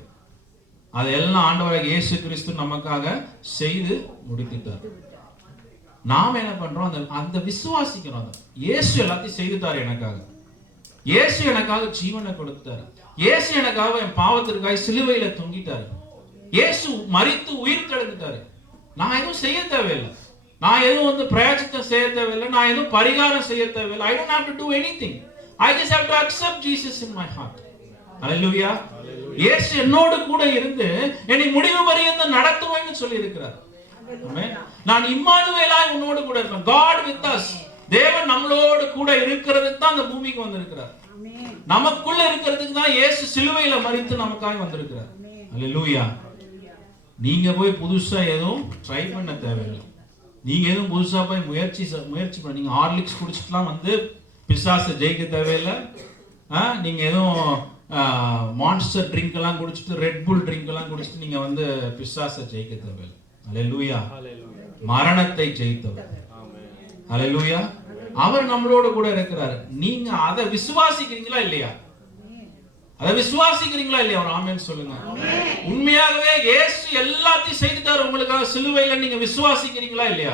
அதெல்லாம் ஆண்டவராகிய இயேசு கிறிஸ்து நமக்காக செய்து முடித்துட்டார். நாம் என்ன பண்றோம்? அந்த விசுவாசிக்கிறோம். இயேசு எல்லாத்தையும் செய்துட்டார் எனக்காக. இயேசு எனக்காக ஜீவனை கொடுத்தார். இயேசு எனக்காக என் பாவத்திற்காக சிலுவையில தொங்கிட்டாரு. இயேசு மரித்து உயிர் தெழுந்துட்டாரு. நான் எதுவும் செய்ய தேவையில்லை. நான் எதுவும் வந்து பிரயாச்சித்தம் செய்ய தேவையில்லை. நான் எதுவும் பரிகாரம் செய்ய தேவையில்லை. I don't have to do anything. I just have to accept Jesus in my heart. Hallelujah. இயேசு என்னோடு கூட இருந்து என்னை முடிவு பரியந்தம் நடத்துவேன்னு சொல்லி இருக்கிறார். ஆமென். நான் இம்மானுவேலாய் உன்னோடு கூட இருப்பேன். God with us. தேவன் நம்மளோடு கூட இருக்கிறதுக்கு தான் அந்த பூமிக்கு வந்திருக்கிறார். நமக்குள்ள இருக்கிறதுக்கு தான் இயேசு சிலுவையில மரித்து நமக்காக வந்திருக்கிறார். அல்லேலூயா. நீங்க போய் புதுசா எதுவும் ட்ரை பண்ண தேவையில்லை. நீங்க எதுவும் புதுசா போய் முயற்சி பண்ண, நீங்க ஹார்லிக்ஸ் குடிச்சிட்டுலாம் வந்து பிசாசை ஜெயிக்க தேவையில்லை. நீங்க எதுவும் மான்ஸ்டர் ட்ரிங்க் எல்லாம் குடிச்சிட்டு ரெட் புல் ட்ரிங்க் எல்லாம் குடிச்சிட்டு நீங்க வந்து பிசாசை ஜெயிக்க தேவையில்லை. அல்லேலூயா. மரணத்தை ஜெயித்தவர். அல்லேலூயா. அவர் நம்மளோட கூட இருக்கிறார். நீங்க அதை விசுவாசிக்கிறீங்களா இல்லையா? அதை விசுவாசிக்கிறீங்களா இல்லையா? ஒரு ஆமென் சொல்லுங்க. உண்மையாகவே இயேசு எல்லாத்தையும் செய்துட்டார் உங்களுக்காக சிலுவையில. நீங்க விசுவாசிக்கிறீங்களா இல்லையா?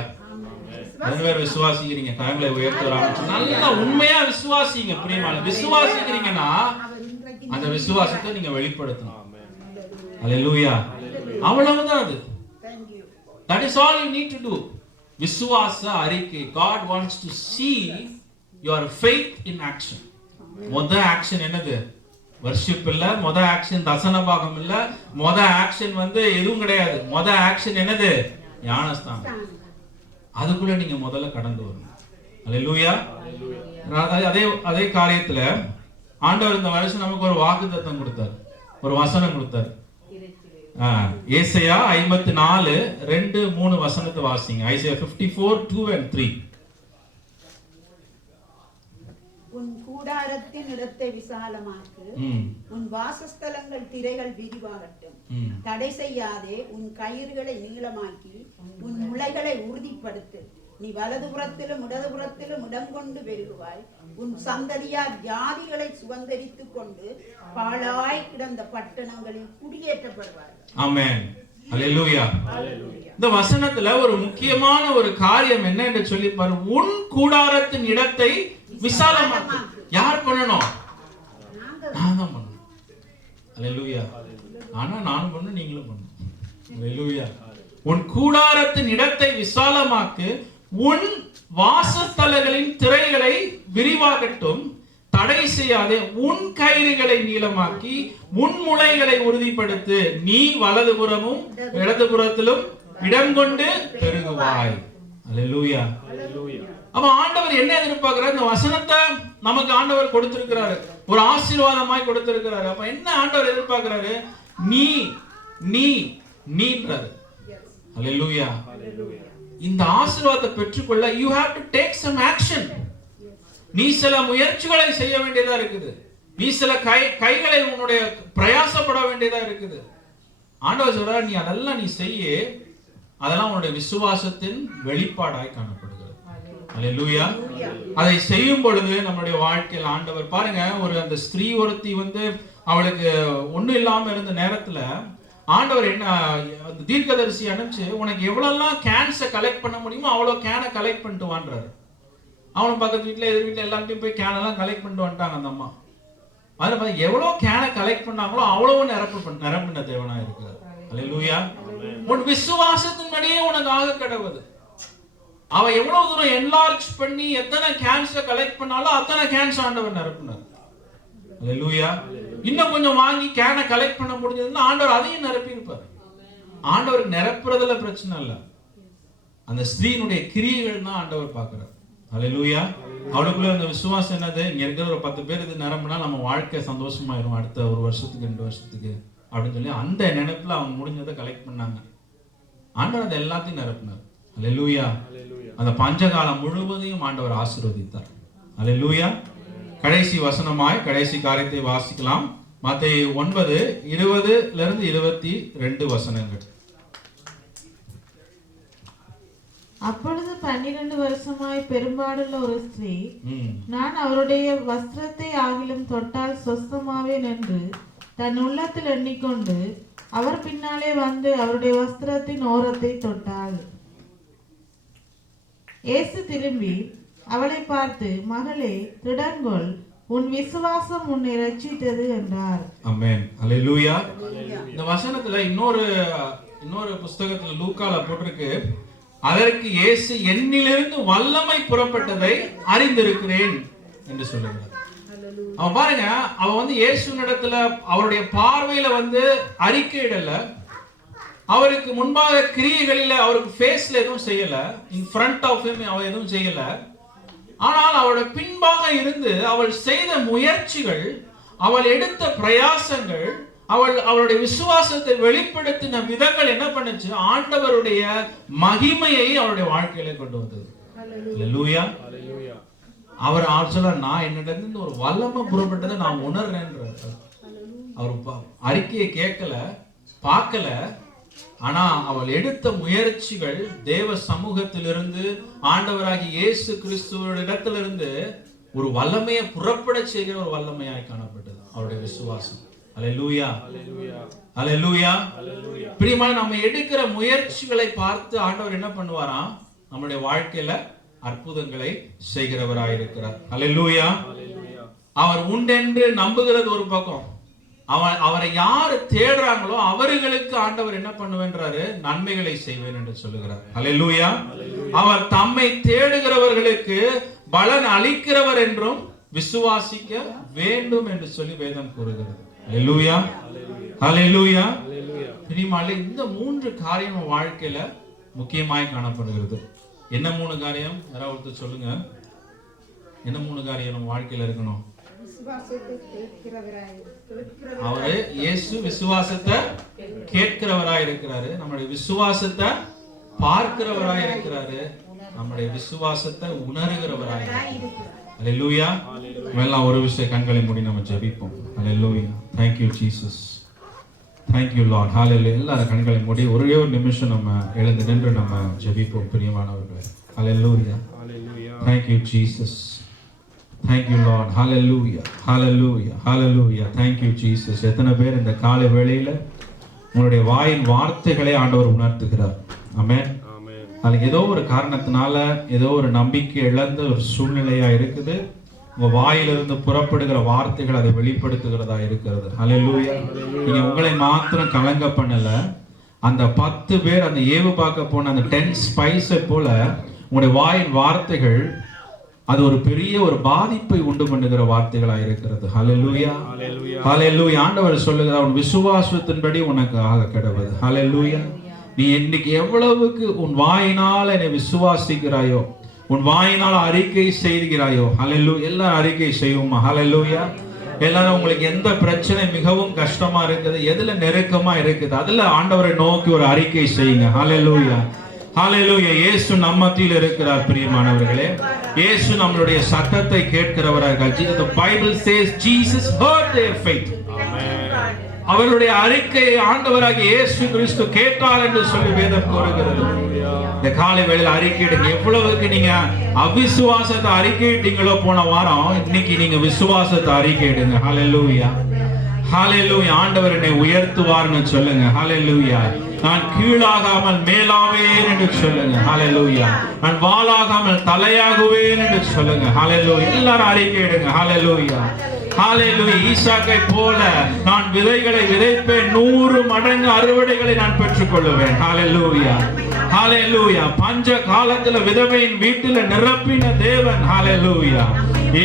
பேர் விசுவாசிக்கிறீங்க? கரங்களை உயர்த்த நல்லா உண்மையா விசுவாசிங்க. பிரியமான விசுவாசிக்கிறீங்கன்னா அந்த விசுவாசத்தை நீங்க வெளிப்படுத்தணும். அல்லேலூயா. அவ்வளவுதான் அது. That is all you need to do. விசுவாச அறிக்கை. God wants to see your faith in action. முதல் ஆக்ஷன் என்னது? வர்ஷிப் இல்ல. முதல் ஆக்ஷன் தசன பாகம் இல்ல. முதல் ஆக்ஷன் வந்து எதுவும் கிடையாது. முதல் ஆக்ஷன் என்னது? ஞானஸ்தானம். அதுக்குள்ள நீங்க முதல்ல கடந்து வரணும். அல்லேலூயா. அதே காரியத்துல ஆண்டவர் இந்த வருஷம் நமக்கு ஒரு வாக்குத்தத்தம் கொடுத்தார், ஒரு வசனம் கொடுத்தார். ஏசாயா 54:2-3 வசனத்தை வாசிங்க. Isaiah 54:2 and 3. உன் கூடாரத்தின் இடத்தை விசாலமாக்கு, உன் வாசஸ்தலங்கள் திரைகள் விரிவாகட்டும். தடை செய்யாதே, உன் கயிறுகளை நீளமாக்கி உன் முளைகளை உறுதிப்படுத்து. நீ வலதுபுறத்திலும் இடதுபுறத்திலும் இடம் கொண்டு பெருகுவாய். உன் சந்ததியார் ஜாதிகளை சுதந்தரித்துக் கொண்டு பாழாய் கிடந்த பட்டணங்களில் குடியேற்றப்படுவார்கள். ஆமென். அல்லேலூயா. இந்த வசனத்துல ஒரு முக்கியமான ஒரு காரியம் என்ன என்று சொல்லி பாரு. உன் கூடாரத்தின் இடத்தை விசாலமாக்கு. யார் பண்ணணும்? நான் தான் பண்ணணும். அல்லேலூயா. ஆனா நானும் பண்ணணும், நீங்களும் பண்ணணும். அல்லேலூயா. உன் கூடாரத்தின் இடத்தை விசாலமாக்கு, உன் வாசஸ்தலங்களின் திரைகளை விரிவாகட்டும். தடை செய்யாதே, உன் கயிறுகளை நீளமாக்கி உன் முளைகளை உறுதிப்படுத்து. நீ வலதுபுறமும் இடதுபுறத்திலும் இடம் கொண்டு பெருகுவாய். அல்லேலூயா. அப்ப ஆண்டவர் என்ன எதிர்பார்க்கிறார்? இந்த வசனத்தை நமக்கு ஆண்டவர் கொடுத்திருக்கிறாரு, ஒரு ஆசீர்வாதமாய் கொடுத்திருக்கிறாரு. அப்ப என்ன ஆண்டவர் எதிர்பார்க்கிறாரு? நீன்றாரு. அல்லேலூயா. இந்த ஆசீர்வாதத்தை பெற்றுக்கொள்ள you have to take some action. நீ சில முயற்சிகளை செய்ய வேண்டியதா இருக்குது. நீ சில கைகளை உன்னுடைய பிரயாசப்பட வேண்டியதா இருக்குது. ஆண்டவர் சொல்றாரு, நீ அதெல்லாம் நீ செய்ய, அதெல்லாம் உன்னுடைய விசுவாசத்தின் வெளிப்பாடாய் காணப்படுகிறது. அல்லேலூயா. அதை செய்யும் பொழுது நம்முடைய வாழ்க்கையில் ஆண்டவர் பாருங்க, அந்த ஸ்திரீ ஒருத்தி அவளுக்கு ஒண்ணும் இல்லாம இருந்த நேரத்துல ஆண்டவர் என்ன தீர்க்கதரிசி அனுப்பிச்சு, உனக்கு எவ்வளவுலாம் கேன்ஸை கலெக்ட் பண்ண முடியுமோ அவ்வளவு கேனை கலெக்ட் பண்ணிட்டு வான்றாரு. அவனும் பக்கத்து வீட்டுல எதிர் வீட்டுல எல்லாத்தையும் போய் கேனெல்லாம் கலெக்ட் பண்ணிட்டு வந்துட்டாங்க அந்த அம்மா. அதுல பாத்தீங்க எவ்வளவு கேனை கலெக்ட் பண்ணாங்களோ அவ்வளவு நிரம்பின தேவனா இருக்கிறார். அல்லேலூயா. உன் விசுவாசத்தின்படியே உனக்கு ஆக கடவுது. அவ எவ்வளவு தூரம் என்லார்ஜ் பண்ணி எத்தனை கேன்ஸை கலெக்ட் பண்ணாலும் அத்தனை கேன்ஸ் ஆண்டவர் நிரப்பினார். அல்லேலூயா. இன்னும் கொஞ்சம் வாங்கி கேனை கலெக்ட் பண்ண முடிஞ்சதுன்னா ஆண்டவர் அதையும் நிரப்பி இருப்பார். ஆண்டவருக்கு நிரப்புறதுல பிரச்சனை இல்ல, அந்த ஸ்திரீனுடைய கிரியைகள் தான் ஆண்டவர் பார்க்கிறார். அல்லேலூயா. அவளுக்குள்ள அந்த விசுவாசம் என்னது? இங்க இருக்கிற ஒரு 10 பேர் இது நிரம்பினா நம்ம வாழ்க்கை சந்தோஷமாயிரும் அடுத்த 1 வருஷத்துக்கு 2 வருஷத்துக்கு அப்படின்னு சொல்லி அந்த நினைப்புல அவங்க முடிஞ்சதை கலெக்ட் பண்ணாங்க. ஆண்டவர் அதை எல்லாத்தையும் நிரப்பினார். அல்லேலூயா. அந்த பஞ்சகாலம் முழுவதையும் ஆண்டவர் ஆசீர்வதித்தார். அல்லேலூயா. கடைசி வசனமாய் கடைசி காரியத்தை வாசிக்கலாம். மத்தேயு 9:20-22 வசனங்கள். அப்பொழுது 12 வருஷமாய் பெரும்பாடுள்ள ஒரு ஸ்திரீ, நான் அவருடைய வஸ்திரத்தை ஆகிலும் தொட்டால் சொஸ்தமாவேன் என்று தன் உள்ளத்தில் எண்ணிக்கொண்டு அவர் பின்னாலே வந்து அவருடைய வஸ்திரத்தின் ஓரத்தை தொட்டாள். இயேசு திரும்பி அவளை பார்த்து, மகளே, திடங்கொள், உன் விசுவாசம் உன்னை ரட்சித்தது என்றார். ஆமென். அல்லேலூயா. இந்த வசனத்துல இன்னொரு புத்தகத்துல லூக்கால போட்டிருக்கு, அதற்கு இயேசு என்னிலிருந்து வல்லமை புறப்பட்டதை அறிந்திருக்கிறேன் என்று சொல்லுகிறார். அவன் பாருங்க, அவன் இயேசுவினிடத்துல அவருடைய பார்வையில அறிக்கையிடல, அவருக்கு முன்பாக கிரியைகளில அவருக்கு ஃபேஸ்ல எதுவும் செய்யல, இன் ஃப்ரண்ட் ஆஃப் ஹிம் அவன் எதுவும் செய்யல. ஆனால் அவளோட பின்பாக இருந்து அவள் செய்த முயற்சிகள், அவள் எடுத்த பிரயாசங்கள், அவளுடைய விசுவாசத்தை வெளிப்படுத்தின விதங்கள் என்ன பண்ணுச்சு? ஆண்டவருடைய மகிமையை அவருடைய வாழ்க்கையில கொண்டு வந்தது. அல்லேலூயா. அவர் சொல்ல, நான் என்னிடந்து ஒரு வல்லமை புறப்பட்டதை நான் உணர்றேன்றார். அவர் அறிக்கையை கேட்கல, பார்க்கல, ஆனா அவள் எடுத்த முயற்சிகள் தேவ சமூகத்திலிருந்து, ஆண்டவராகிய இயேசு கிறிஸ்துவோட இடத்திலிருந்து ஒரு வல்லமையை புறப்பட செய்கிற ஒரு வல்லமையாய் காணப்பட்டது அவருடைய விசுவாசம். அல்லேலூயா. அல்லேலூயா. பிரியமான, நம்ம எடுக்கிற முயற்சிகளை பார்த்து ஆண்டவர் என்ன பண்ணுவாராம்? நம்முடைய வாழ்க்கையில அற்புதங்களை செய்கிறவராயிருக்கிறார். அல்லேலூயா. அவர் உண்டென்று நம்புகிறது ஒரு பக்கம், அவரை யாரு தேடுறாங்களோ அவர்களுக்கு ஆண்டவர் என்ன பண்ணுவேன்றாரு? நன்மைகளை செய்வேன் என்று சொல்லுகிறார். அல்லேலூயா. அவர் தம்மை தேடுகிறவர்களுக்கு பலன் அளிக்கிறவர் என்றும் விசுவாசிக்க வேண்டும் என்று சொல்லி வேதம் கூறுகிறது. அல்லேலூயா. அல்லேலூயா. பிரியமானே, இந்த 3 காரியம் வாழ்க்கையில முக்கியமாய் காணப்படுகிறது. என்ன 3 காரியம்? யாராவது சொல்லுங்க. என்ன 3 காரியம் நம்ம வாழ்க்கையில இருக்கணும்? அவரு இயேசு விசுவாசத்தை கேட்கிறவராய் இருக்கிறாரு, நம்முடைய விசுவாசத்தை பார்க்கிறவராய் இருக்கிறாரு, நம்முடைய விசுவாசத்தை உணர்கிறவராய் இருக்கிறார். அல்லேலூயா. எல்லாம் ஒரு விஷயம், கண்களை மூடி நம்ம ஜெபிப்போம். அல்லேலூயா. Thank you Jesus. Thank you Lord. Hallelujah. எல்லாரும் கண்களை மூடி ஒரே ஒரு நிமிஷம் நம்ம எழுந்து நின்று நம்ம ஜெபிப்போம் பிரியமானவர்களே. Hallelujah. Thank you Jesus. Thank you Lord. Hallelujah. Hallelujah. Hallelujah. Thank you Jesus. எத்தனை பேர் இந்த காலை வேளையில உங்களுடைய வாயின் வார்த்தைகளை ஆண்டவர் உணர்த்துகிறார்? ஆமென். அதுக்கு ஏதோ ஒரு காரணத்தினால ஏதோ ஒரு நம்பிக்கை இழந்த ஒரு சூழ்நிலையா இருக்குது. உங்க வாயிலிருந்து புறப்படுகிற வார்த்தைகள் அதை வெளிப்படுத்துகிறதா இருக்கிறது. ஹல்லேலூயா. நீங்க உங்களை மாத்திரம் கலங்க பண்ணல, அந்த 10 பேர் அந்த ஏவு பார்க்க போன அந்த 10 ஸ்பைஸை போல உங்களுடைய வாயின் வார்த்தைகள் அது ஒரு பெரிய ஒரு பாதிப்பை உண்டு பண்ணுகிற வார்த்தைகளா இருக்கிறது. ஹல்லேலூயா. ஹல்லேலூயா. ஆண்டவர் சொல்லுகிறார், உன் விசுவாசத்தின்படி உனக்கு ஆக கடவுது. ஹல்லேலூயா. நீ இன்னைக்கு எவ்வளவுக்கு உன் வாயினால் என்னை விசுவாசிக்கிறாயோ, உன் வாயினால் அறிக்கை செய்கிறாயோ. ஹல்லேலூயா. எல்லாரும் அறிக்கை செய்வோமா? ஹல்லேலூயா. எல்லாரும் உங்களுக்கு எந்த பிரச்சனை மிகவும் கஷ்டமா இருக்குது, எதுல நெருக்கமா இருக்குது, அதுல ஆண்டவரை நோக்கி ஒரு அறிக்கை செய்யுங்க. ஹல்லேலூயா. ஹல்லேலூயா. இயேசு நம்ம மத்தியில் இருக்கிறார் பிரியமானவர்களே. இயேசு நம்மளுடைய சத்தத்தை கேட்கிறவராக. The Bible says Jesus heard their faith. அவருடைய அறிக்கையை ஆண்டவராகிய இயேசு கிறிஸ்து கேட்டார் என்று சொல்லி வேதம் கூறுகிறது. இந்த காலை வேளையில் அறிக்கையிடுங்க. எவ்வளவுக்கு நீங்க அவிசுவாசத்தை அறிக்கையிட்டீங்களோ போன வாரம், இன்னைக்கு நீங்க விசுவாசத்தை அறிக்கையிடுங்க. ஹல்லேலூயா. ஹல்லேலூயா. ஆண்டவர் என்னை உயர்த்துவார்னு சொல்லுங்க. ஹல்லேலூயா. நான் கீழாகாமல் மேலாவேன் என்று சொல்லுங்க. ஹல்லேலூயா. நான் வாளாகாமல் தலையாகுவேன் என்று சொல்லுங்க. ஹல்லேலூயா. எல்லாரும் அறிக்கையிடுங்க. ஹல்லேலூயா. ஹல்லேலூயா. ஈசாக்கை போல நான் விதைகளை விதைப்பேன், 100 மடங்கு அறுவடைகளை நான் பெற்றுக்கொள்வேன். ஹல்லேலூயா. ஹல்லேலூயா. பஞ்ச காலத்துல விதவையின் வீட்டில நிரப்பின தேவன். ஹல்லேலூயா.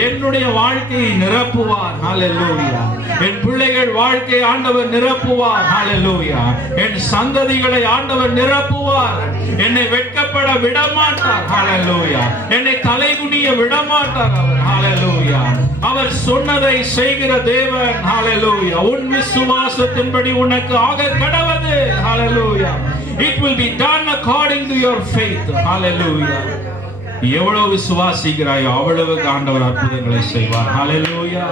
என்னுடைய வாழ்க்கையை நிரப்புவார். ஹல்லேலூயா. என் பிள்ளைகள் வாழ்க்கை ஆண்டவர் நிரப்புவார். ஹல்லேலூயா. என் சந்ததிகளை ஆண்டவர் நிரப்புவார். என்னை வெட்கப்பட விடமாட்டார். ஹல்லேலூயா. என்னை தலைகுனிய விடமாட்டார் அவர். ஹல்லேலூயா. அவர் சொன்னதை செய்கிற தேவன். ஹல்லேலூயா. உன் விசுவாசத்தின்படி உனக்கு ஆக கடவது. ஹல்லேலூயா. It will be done according to your faith. Hallelujah. எவ்வளவு விசுவாசிக்கிறாயோ அவ்வளவுக்கு ஆண்டவர் அற்புதங்களை செய்வார். ஹல்லேலூயா.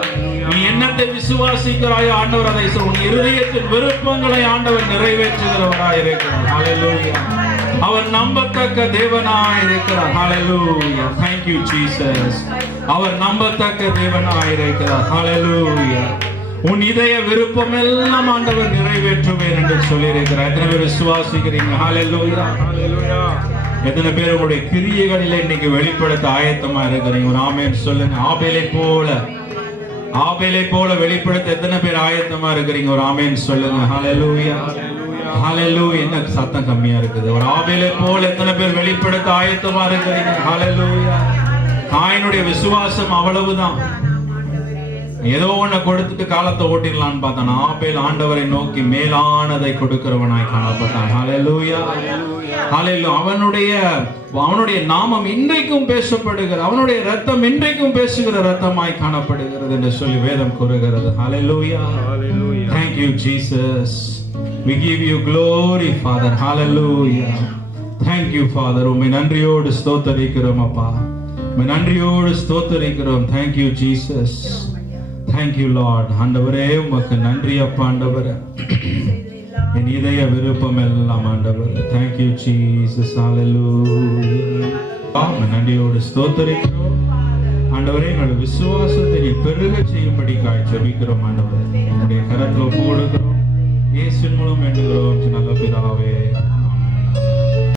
நீ என்னத்தை விசுவாசிக்கிறாயோ ஆண்டவர் அதை உன் இருதயத்தின் விருப்பங்களை ஆண்டவர் நிறைவேற்றுகிறவராய் இருக்கிறார். ஹல்லேலூயா. அவர் நம்பத்தக்க தேவனாய் இருக்கிறார். ஹல்லேலூயா. Thank you Jesus. அவர் நம்பத்தக்க தேவனாய் இருக்கிறார். ஹல்லேலூயா. உன் இதய விருப்பம் எல்லாம் ஆண்டவர் நிறைவேற்றுவேன் என்று சொல்லியிருக்கிறார். எத்தனை பேர் விசுவாசிக்கிறீங்க? ஹல்லேலூயா. எத்தனை பேர் உங்களுடைய கிரியைகளிலே இன்னைக்கு வெளிப்படுத்த ஆயத்தமா இருக்கிறீங்க? ஒரு ஆமென் சொல்லுங்க. ஆபேலை போல வெளிப்படுத்த எத்தனை பேர் ஆயத்தமா இருக்கிறீங்க? ஒரு ஆமென் சொல்லுங்க. ஹல்லேலூயா. ஹல்லேலூயா. என்ன சத்தம் கம்மியா இருக்குது? ஒரு ஆபேலை போல எத்தனை பேர் வெளிப்படுத்த ஆயத்தமா இருக்கிறீங்க? ஹல்லேலூயா. காயினுடைய விசுவாசம் அவ்வளவுதான். ஏதோ ஒண்ண கொடுத்துட்டு காலத்தை ஓட்டிடலான்னு பார்த்தான். ஆபேல் ஆண்டவரை நோக்கி மேலானதை கொடுக்கிறவனாய் காணப்பட்டான். ஹல்லேலூயா. ஹல்லேலூயா. அவனுடைய நாமம் இன்றைக்கும் பேசப்படுகிறது. அவனுடைய ரத்தம் இன்றைக்கும் பேசுகிற ரத்தமாய் காணப்படுகிறது என்று சொல்லி வேதம் கூறுகிறது. ஹல்லேலூயா. Thank you Jesus. We give you glory Father. Hallelujah. Thank you Father. உம்மை நன்றியோடு ஸ்தோத்திரிக்கிறோம் அப்பா. உம்மை நன்றியோடு ஸ்தோத்திரிக்கிறோம். Thank you Jesus. Thank you Lord. ஆண்டவரே உமக்கு நன்றி அப்பா. ஆண்டவரே என் இதய விருப்பம் எல்லாம் ஆண்டவரே. Thank you Jesus. Hallelujah. உம்மை நன்றியோடு ஸ்தோத்திரிக்கிறோம் ஆண்டவரே. எங்களுடைய விசுவாசத்தை நீ பெருக செய்யும்படிக்காய் ஜெபிக்கிறோம் ஆண்டவரே. உம்முடைய கரத்தில் ஒப்புக் கொடுக்கிறோம். இயேசுவின் மூலம் வேண்டுகிறோம் நல்ல பிதாவே.